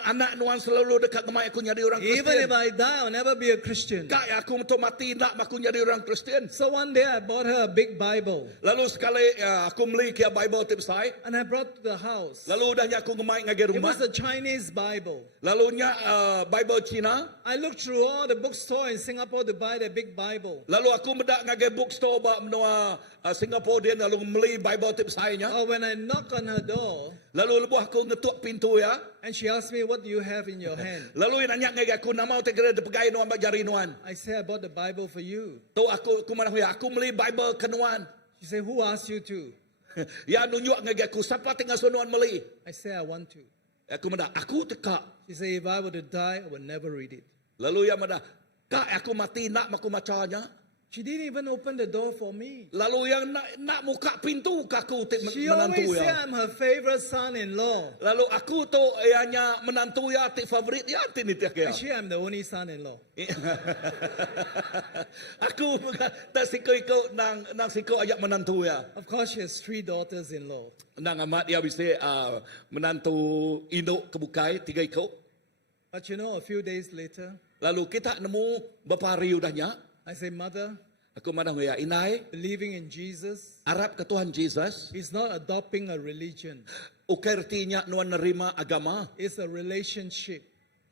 anak nuan selalu dekat ngai aku jadi orang Even Kristen. if I die, I'll never be a Christian. Kak ya aku untuk mati nak aku jadi orang Kristen. So one day I bought her a big Bible Lalu sekali aku beli kia Bible tip saya. and I brought to the house. Lalu udahnya aku ngemai ngai It rumah. was a Chinese Bible. Lalu nya Bible Cina. I looked through all the bookstore in Singapore to buy that big Bible. Lalu aku mendak ngagai bookstore ba menua Singapore dia lalu beli Bible tip saya nya. Oh, when I knock on her door Lalu lebuh aku ngetuk pintu ya. and she asked me, what do you have in your hand? Lalu nanya ngagai aku nama te kira depegai nuan ba jari nuan. I said, I bought the Bible for you. Tu aku mana ya aku beli Bible ke nuan. She said, who asked you to? Ya nunjuk ngagai aku siapa tinggal sunuan beli. I said, I want to. Aku mendak aku teka. She said, if I were to die, I would never read it. Lalu ya mendak kak aku mati nak aku macanya. She didn't even open the door for me. Lalu yang nak muka pintu kaku She menantu always said ya. I'm her favorite son-in-law. Lalu aku tu ianya menantu ya ti favorit ya ti ni tiak ya. Actually, I'm the only son-in-law. Aku tak siko nang siko ajak menantu ya. Of course, she has 3 daughters-in-law. Nang amat dia bisa menantu induk kebukai 3 ikut. But you know, a few days later, Lalu kita nemu bapa hari udahnya. I say, Mother, Aku mana ya inai believing in Jesus Arab ke Tuhan Jesus. is not adopting a religion. Ukertinya nuan nerima agama. It's a relationship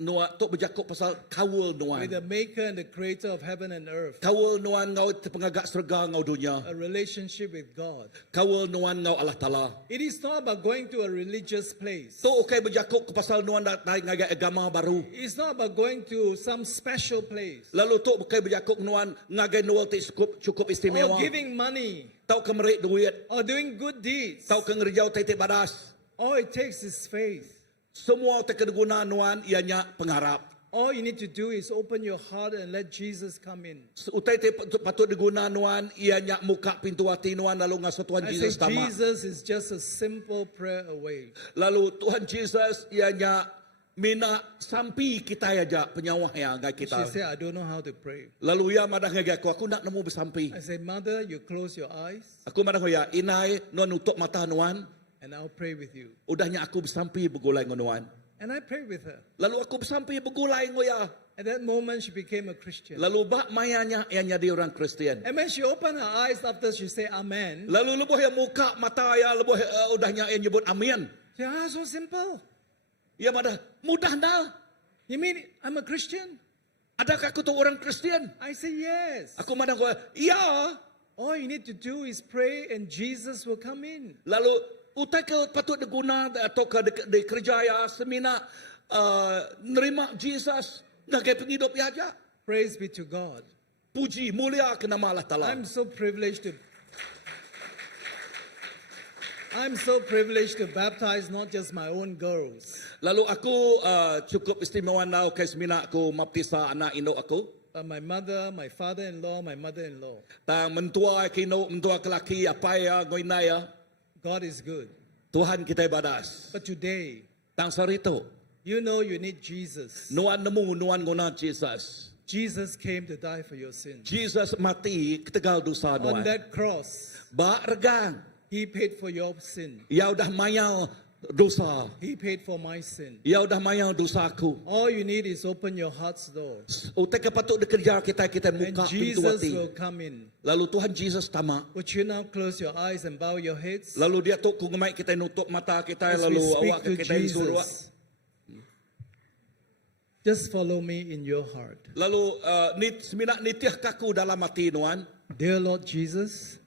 Nuan tu berjakuk pasal kawul nuan. with the maker and the creator of heaven and earth. Kawul nuan ngau pengagak surga ngau dunia. A relationship with God. Kawul nuan ngau Allah Ta'ala. It is not about going to a religious place. Tu ukai berjakuk ke pasal nuan datai ngagak agama baru. It's not about going to some special place. Lalu tu ukai berjakuk nuan ngagai nuan ti cukup istimewa. Or giving money. Tau ke merik duit. Or doing good deeds. Tau ke ngerjau titik badas. All it takes is faith. Semua terkena nuan ianya pengharap. All you need to do is open your heart and let Jesus come in. Utai te patut diguna nuan ianya muka pintu hati nuan lalu ngasuh Tuhan I say Jesus tamak. Jesus is just a simple prayer away. Lalu Tuhan Jesus ianya mina sampai kita aja penyawah ya ngai She kita. said, I don't know how to pray. Lalu ya madah ngai aku nak nemu bersampai. I said, Mother, you close your eyes Aku madah ya inai nuan nutup mata nuan. and I'll pray with you. Udahnya aku bersampai bergulai nuan. And I prayed with her. Lalu aku bersampai bergulai ngoya. At that moment, she became a Christian. Lalu bak mayanya ianya di orang Kristen. And when she opened her eyes after she said Amen, Lalu lebuh yang muka mata ya lebuh udahnya yang nyebut amin. she said, so simple. Ya madah mudah dah. You mean I'm a Christian? Adakah aku tu orang Kristen? I said, yes. Aku madah kau, ya. All you need to do is pray and Jesus will come in. Lalu utai ke patut diguna atau ke di kerja ya semina nerima Jesus ngagai penghidup ya aja. Praise be to God. Puji mulia ke nama Allah Ta'ala. I'm so privileged to baptize not just my own girls, Lalu aku cukup istimewa now ke semina aku maptisa anak induk aku. but my mother, my father-in-law, my mother-in-law. Tang mentua kino mentua kelaki apa ya ngoinaya. God is good. Tuhan kita badas. But today, Tang sarito. you know you need Jesus. Nuan nemu nuan guna Jesus. Jesus came to die for your sins. Jesus mati ketegal dosa On nuan. that cross, Ba regang. He paid for your sin. Ia dah mayau dosa. He paid for my sin. Ia dah mayau dosaku. All you need is open your heart's door, Utek patut dikejar kita and muka pintu Jesus hati. will come in. Lalu Tuhan Jesus tamak. Would you now close your eyes and bow your heads? Lalu dia tok kungemai kita nutup mata kita As we lalu speak awak to kita suruh. Jesus, just follow me in your heart. Lalu seminak nitiah kaku dalam hati nuan. Dear Lord Jesus,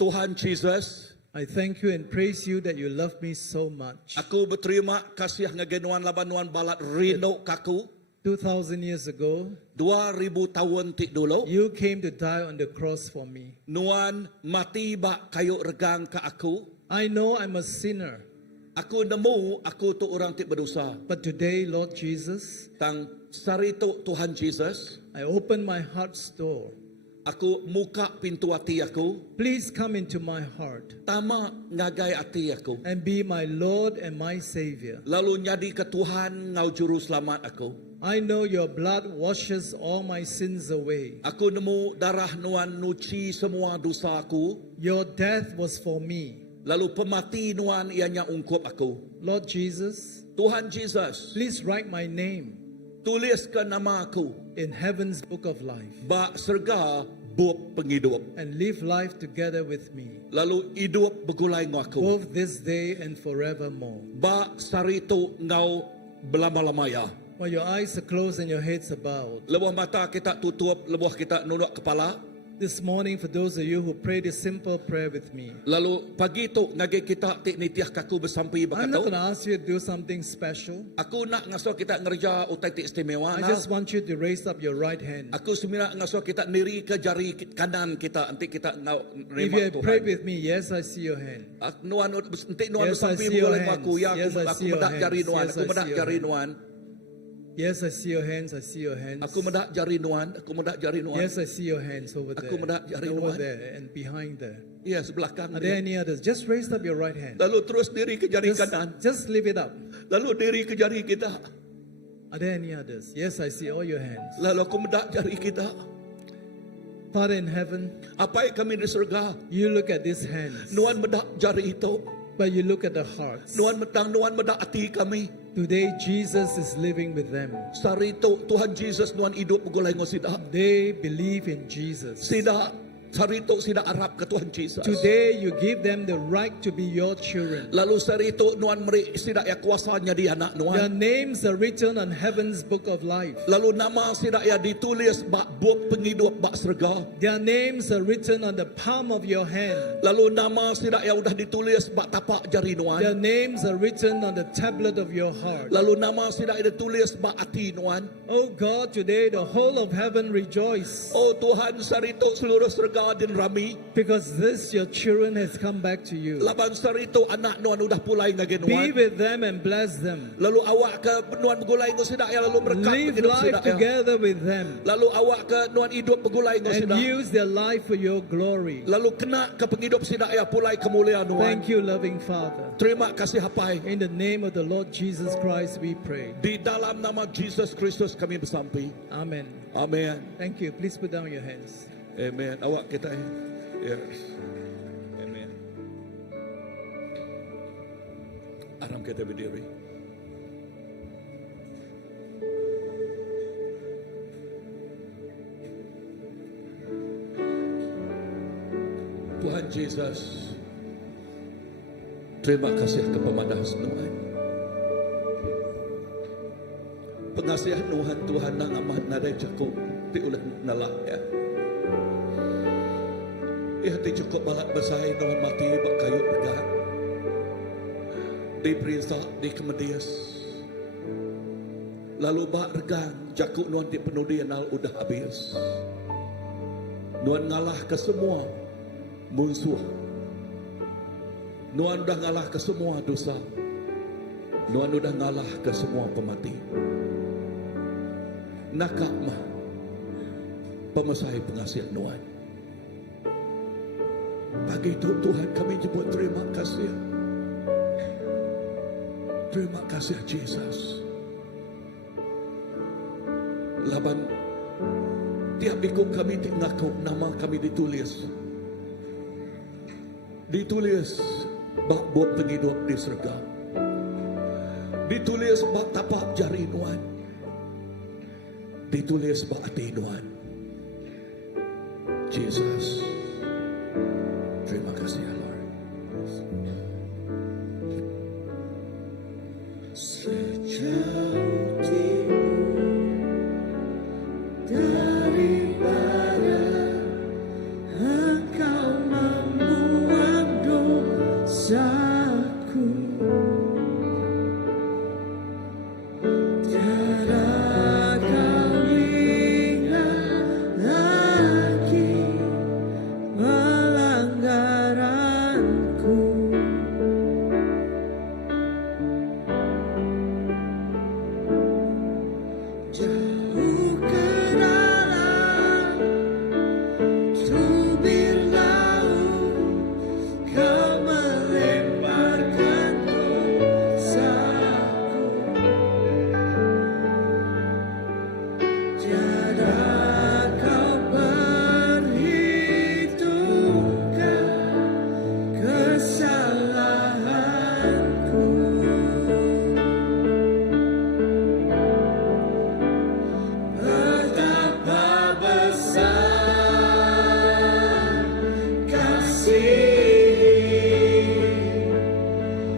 Tuhan Jesus, I thank you and praise you that you love me so much. aku berterima kasih ngagenuan laban nuan balat rino kaku. 2,000 years ago, 2000 tahun tik dulu. you came to die on the cross for me. Nuan mati bak kayu regang ke aku. I know I'm a sinner, Aku nemu aku tu orang tik berdosa. but today, Lord Jesus, Tang sari tu Tuhan Jesus, I open my heart's door. aku muka pintu hati aku. Please come into my heart Tama ngagai hati aku. and be my Lord and my Savior. Lalu nyadi ke Tuhan ngau juru selamat aku. I know your blood washes all my sins away. Aku nemu darah nuan nuci semua dosa aku. Your death was for me. Lalu pemati nuan ianya ungkup aku. Lord Jesus, Tuhan Jesus, please write my name tuliskan nama aku. in heaven's book of life Bak serga buat penghidup. and live life together with me, Lalu hidup begulai ngau aku. both this day and forevermore. Bak sari tu ngau belama-lamaya. While your eyes are closed and your heads are bowed, Lebuh mata kita tutup, lebuh kita nunduk kepala. this morning, for those of you who prayed this simple prayer with me, Lalu pagi tu ngage kita tik nitiah kaku bersampai I'm not going bakatau. to ask you to do something special. Aku nak ngasuh kita ngerja utai tik istimewa. I Nah. just want you to raise up your right hand. Aku semina ngasuh kita niri ke jari kanan kita nanti kita ngau If nerima you have prayed Tuhan. with me, yes, I see your hand. Nuan nanti nuan Yes, I bersampai see your boleh hands. aku ya Yes, I aku see your medak hands. jari nuan, Yes, aku I medak see your jari hands. nuan. Yes, I see your hands. I see your hands. Aku medak jari nuan, aku medak jari nuan. Yes, I see your hands over there. Aku medak jari And over nuan. there and behind there. Ya sebelakang Are there dia. any others? Just raise up your right hand. Lalu terus diri ke jari kanan. Just lift it up. Lalu diri ke jari kita. Are there any others? Yes, I see all your hands. Lalu aku medak jari kita. Father in heaven, Apa yang kami di surga? you look at these hands, Nuan medak jari itu. but you look at the hearts. Nuan medak hati kami. Today, Jesus is living with them. Sari itu Tuhan Jesus nuan hidup begulai ngosida. They believe in Jesus. Sida sari itu sida Arab ke Tuhan Jesus. Today, you give them the right to be your children. Lalu sari itu nuan meri sida ya kuasanya di anak Their nuan. names are written on heaven's book of life. Lalu nama sida ya ditulis bak buat penghidup bak serga. Their names are written on the palm of your hand. Lalu nama sida ya udah ditulis bak tapak jari Their nuan. names are written on the tablet of your heart. Lalu nama sida ya ditulis bak hati nuan. Oh God, today the whole of heaven rejoice Oh Tuhan sari itu seluruh serga dan rami. because this your children has come back to you. Laban sari itu anak nuan udah pulai ngagen Be nuan. with them and bless them. Lalu awak ke nuan begulai ngosida ya lalu berkat Live penghidup life sida ya. together with them Lalu awak ke nuan hidup begulai and ngosida. use their life for your glory. Lalu kena ke penghidup sida ya pulai kemuliaan nuan. Thank you, loving Father. Terima kasih hapai. In the name of the Lord Jesus Christ, we pray. Di dalam nama Jesus Kristus kami bersampai. Amen. Amin. Thank you. Please put down your hands. Amen. Awak kita. Yes. Amen. Aram kita berdiri. Tuhan Yesus, terima kasih kepada Tuhan. Pengasihan Tuhan nang amat nada cukup ti ulah nalak ya. Ti cukup balat besai Tuhan mati bak kayu pegang. Di perintah di kemedias. Lalu bak regang jakuk nuan di penuh dia nal udah habis. Nuan ngalah ke semua musuh. Nuan udah ngalah ke semua dosa. Nuan udah ngalah ke semua pemati. Nakak mah pemesai pengasihan Nuan. Pagi itu Tuhan kami jemput terima kasih. Terima kasih Jesus. Laban setiap ikut kami ngaku nama kami ditulis. Ditulis bak buat penghidup di surga. Ditulis bak tapak jari Tuhan. Ditulis bak hati Tuhan. Jesus. Terima kasih ya Lord. Sejauh timur dari barat, Engkau membuang dosaku. Tiada kau ingat lagi pelanggaranku. Jauh ke dalam tubir laut, Kau melemparkan dosaku. Tiada kau perhitungkan kesalahanku. Betapa besar kasih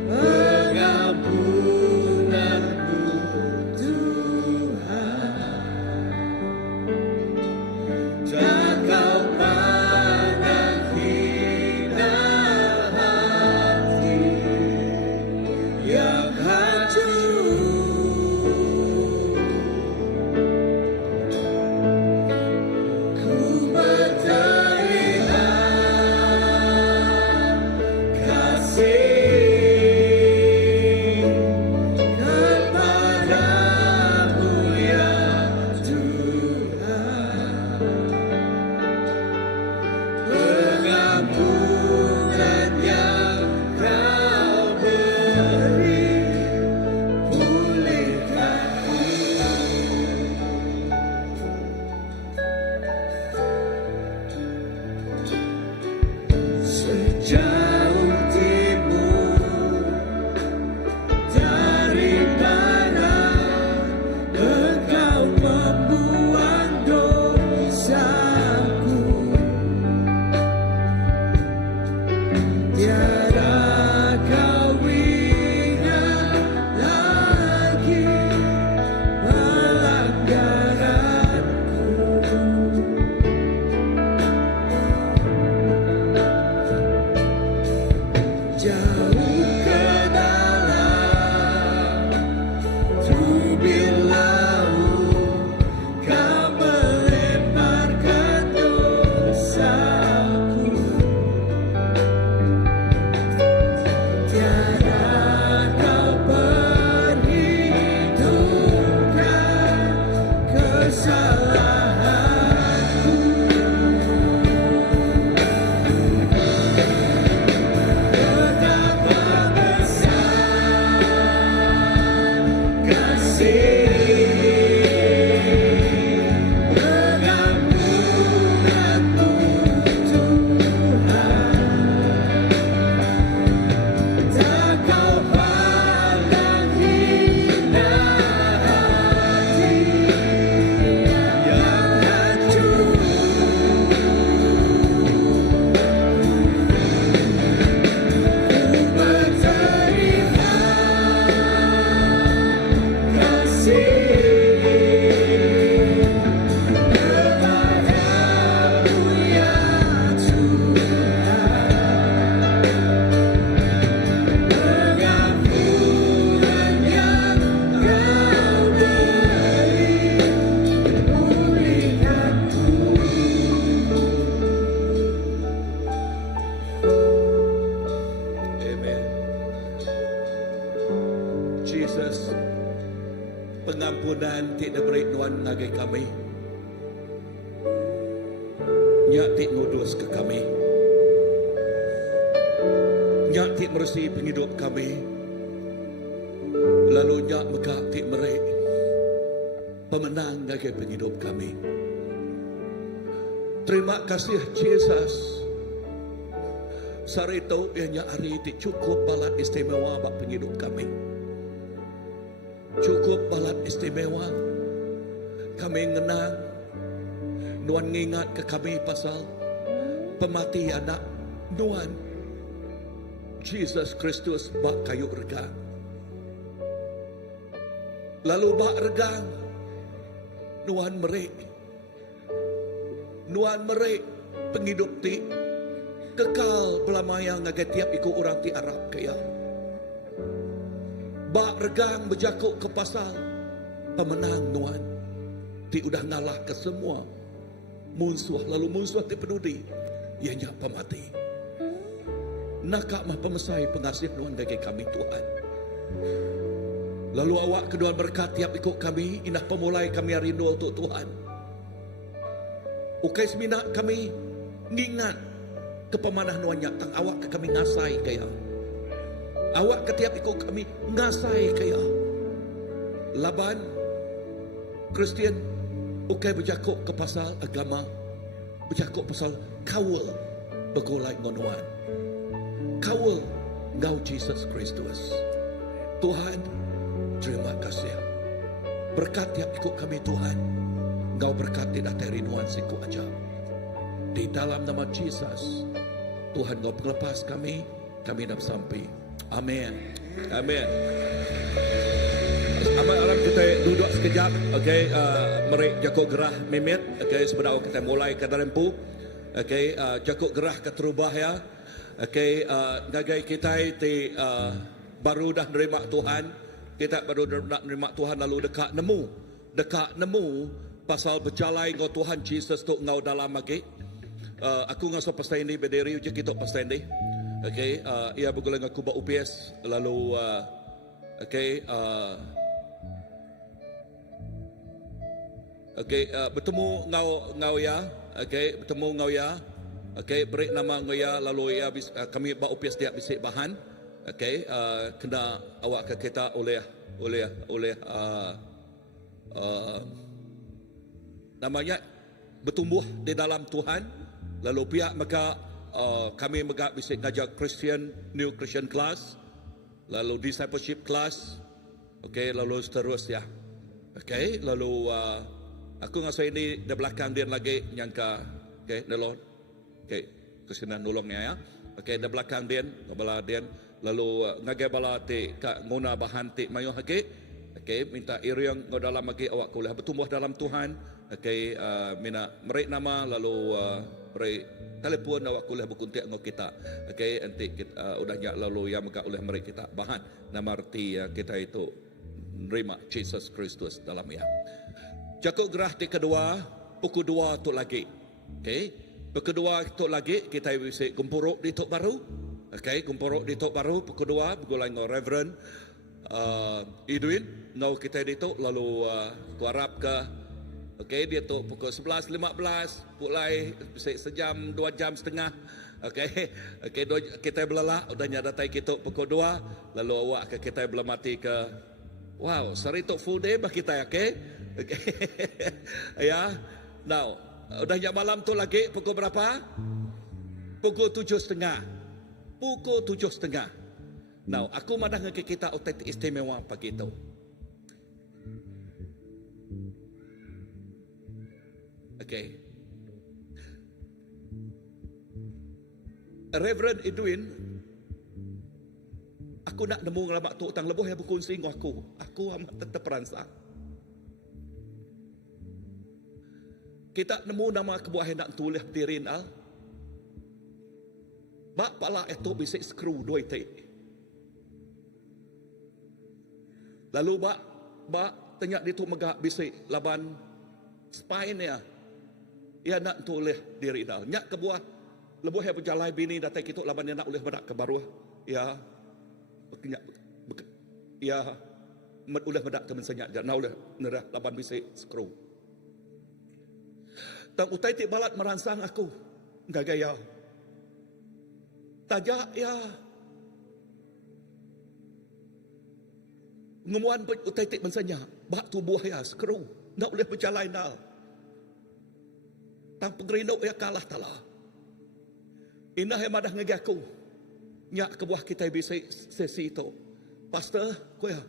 pengampunanmu Tuhan. Tak kau pandang hina hati yang hancur. Ku berterima kasih kepadamu ya Tuhan. Pengampunan yang Kau beri, pulihkan sejauh timur dari barat, Engkau membuang dosaku. Tiada kau ingat lagi pelanggaranku. Jauh ke dalam tubir laut, Kau melemparkan dosaku. Tiada kau perhitungkan kesalahanku. Betapa besar kasih pengampunanmu Tuhan. Tak kau pandang hina hati yang hancur. Ku berterima kasih kepadamu ya Tuhan. Pengampunan yang Kau beri, pulihkanku. Amen. Jesus, pengampunan tidak beri Tuhan lagi kami. Nyak tik ngudus ke kami. Nyak tik meresi penghidup kami. Lalu nyak megak tik merek pemenang lagi penghidup kami. Terima kasih Jesus. Sarito ianya hari itu cukup balat istimewa bak penghidup kami. Cukup balat istimewa. Kami ngenang. Nuan ngingat ke kami pasal pemati anak Nuan Jesus Kristus bak kayu regang. Lalu bak regang Nuan merik penghidup ti kekal belamayang ngagai tiap ikut orang ti Arab kaya. Bak regang berjakuk ke pasal pemenang Nuan ti udah ngalah ke semua munsuh, lalu munsuh ti peduli ianya pemati. Nakak mah pemesai pengasih Nuan bagi kami Tuhan. Lalu awak kedua berkat tiap ikut kami, inah pemulai kami rindu untuk Tuhan. Ukai semina kami ngingat ke pemanah Nuan nyatang awak ke kami ngasai kaya. Awak ke tiap ikut kami ngasai kaya. Laban Kristian ukai berjakuk ke pasal agama, berjakuk pasal kawal begolai ngonuan. Kawal ngau Jesus Kristus. Tuhan, terima kasih. Berkat tiap ikut kami Tuhan. Engkau berkat tidak dari nuan siku aja. Di dalam nama Jesus, Tuhan Engkau pelepas kami dah sampai. Amin. Amin. Amat alam kita duduk sekejap. Okay, mari jakuk gerah mimit. Okay, sebenarnya kita mulai ke dalam pu. Okay, jakuk gerah ke terubah ya. Okay, ngagai kita itu baru dah nerima Tuhan. Kita baru dah nerima Tuhan lalu dekat nemu pasal berjalan ngau Tuhan Jesus tu ngau dalam lagi. Aku ngau pasal ini berdiri je kita pasal ini. Okay, ia bergulung aku buat UPS lalu okay, okay, bertemu ngau ya. Okay, bertemu ngau ya. Okay, beri nama ngau ya lalu ia kami buat UPS dia bisik bahan. Okay, kena awak ke kita oleh namanya bertumbuh di dalam Tuhan. Lalu pihak maka kami mega bisik ngajar New Christian class, lalu discipleship class. Okay, lalu seterusnya. Okay, lalu aku ngasa ini di belakang dia lagi nyangka. Okay, nolong. Okay, kesina nolongnya ya. Okay, di belakang dia, ngabala dia. Lalu ngagai bala ti ka nguna bahan ti mayo hake. Okay, minta iriang ngo dalam lagi awak kuliah bertumbuh dalam Tuhan. Okay, mina merik nama lalu beri telefon awak kuliah berkuntik ngo kita. Okay, nanti kita udahnya lalu yang mega oleh merik kita bahan nama arti kita itu nerima Jesus Kristus dalam ya. Jakuk gerah ti kedua pukul 2 tu lagi. Okay, pukul 2 tu lagi kita bisa kumpuruk di tok baru. Okay, kumpuruk di tok baru pukul 2 bergulai dengan Reverend Edwin ngau kita di tok lalu ku harap ke okay, dia tok pukul 11.15 mulai sejam 2 jam setengah. Okay, okay, kita belalak udah nyadatai kita pukul 2 lalu awak ke kita belum mati ke wow sari tok full day bah kita okay, okay. Ya now udah malam tu lagi pukul berapa? Pukul 7.30. Pukul 7.30. Now, aku madah ngeke kita otet istimewa pagi itu. Okay. Reverend Edwin, aku nak nemu ngelamak tu utang lebuh ya berkongsi dengan aku. Aku amat tetap peransang. Kita nemu nama kebuah hendak tulis dirin al. Bak pala itu bisa skru 2 tik. Lalu bak tanya di tu megak bisa laban spine ya. Ia nak tulis diri dah. Nyak kebuah lebuh yang berjalan bini datang kita laban dia nak oleh bedak ke baru. Ya. Ya oleh bedak teman senyak jangan oleh nerah laban bisa skru. Tak utai tik balat meransang aku. Enggak gaya. Tajak ya. Ngumuan utai tik mensanya. Bak tubuh ya skru. Nak boleh berjalan dah. Tang pengerino ya kalah tala. Inah yang madah ngagi aku. Nyak kebuah kita bisa sesi itu. Pastor, kau ya.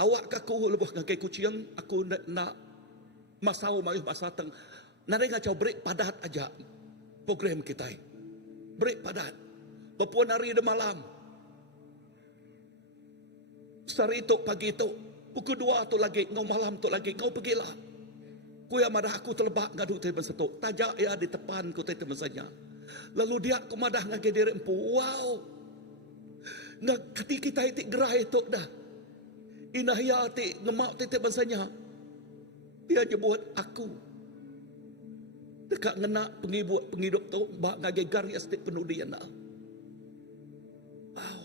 Awak kaku lebuh ngagi kucing. Aku nak masau mayuh masa teng. Nari ngacau break padat aja. Program kita. Break padat. Bapuan hari de malam. Sari itu pagi itu. Pukul 2 tu lagi. Ngau malam tu lagi. Ngau pergilah. Kuya madah aku terlebak ngadu teman setuk. Tajak ya di depan ku teman saja. Lalu dia aku madah ngagi diri empu. Wow. Ngak kati kita itik gerai itu dah. Inah ya itik ngemak teman saja. Dia nyebut aku. Dekat ngenak pengidup tu. Bak ngagi gari estik penuh dia nak. Wow.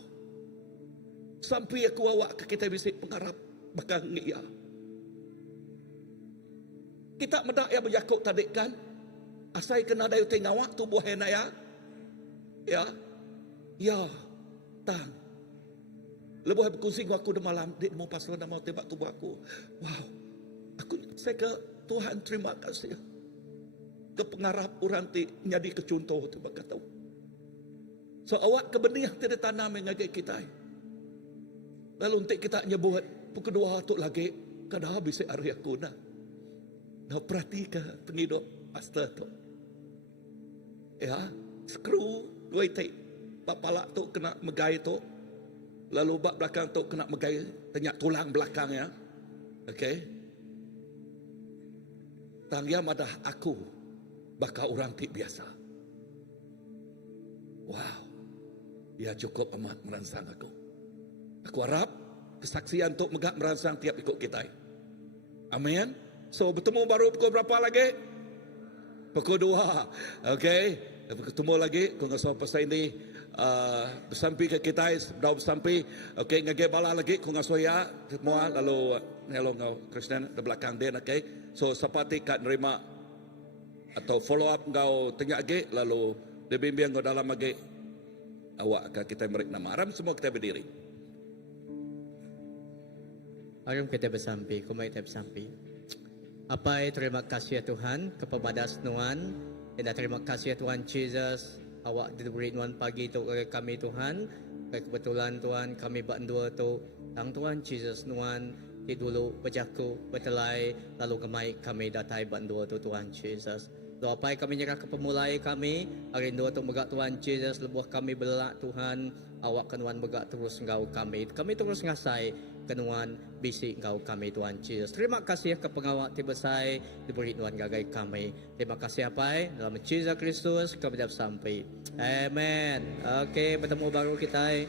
Sampai aku awak ke kita bisik pengharap. Bakal ngiya. Kita medak ya berjakuk tadi kan. Asai kena dayu tengah waktu buah henaya. Ya. Ya. Tang. Lebuh berkongsi aku de malam. Dia mau pasal dan mau tembak tubuh aku. Wow. Saya ke Tuhan terima kasih. Ke pengharap orang ti nyadi kecontoh tu bakal tahu. So awak kebenih tidak tanam yang ngajak kita. Lalu untuk kita nyebut pukul 2 tu lagi. Kada habis hari aku dah. Nah perhatikan penghidup pastor tu. Ya, skru 2 itik. Bak palak tu kena megai tu. Lalu bak belakang tu kena megai tenyak tulang belakang ya. Okey. Tangya madah aku bakal orang ti biasa. Wow. Ya cukup amat merangsang aku. Aku harap kesaksian tu megak merangsang tiap ikut kita. Amin. So bertemu baru pukul berapa lagi? Pukul 2. Okey. Bertemu lagi. Kau ngasih pasal ini bersampai ke kita. Dah bersampai. Okey. Ngagi bala lagi. Kau ngasih ya. Semua. Lalu hello ngau Kristen di belakang dia. Okey. So sepati kat nerima atau follow up ngau tengah lagi. Lalu dia bimbing ngau dalam lagi. Awak akan kita beri nama. Aram semua kita berdiri. Aram kita bersampai. Kumai kita bersampai. Apai terima kasih ya Tuhan kepada Nuan dan terima kasih ya Tuhan Jesus awak diberi Nuan pagi tu kepada kami Tuhan kebetulan Tuhan kami berdua tu tang Tuhan Jesus Nuan di dulu berjaku bertelai lalu kemai kami datai berdua tu Tuhan Jesus lalu apai kami nyerah ke pemulai kami hari dua tu megak Tuhan Jesus lebuh kami belak Tuhan awak kenuan megak terus engkau kami terus ngasai kenuan bisik engkau kami Tuhan Yesus. Terima kasih ke pengawal tibesai diberi Tuhan gagai kami. Terima kasih apa dalam Yesus Kristus kami dah sampai. Amen. Okey, bertemu baru kita.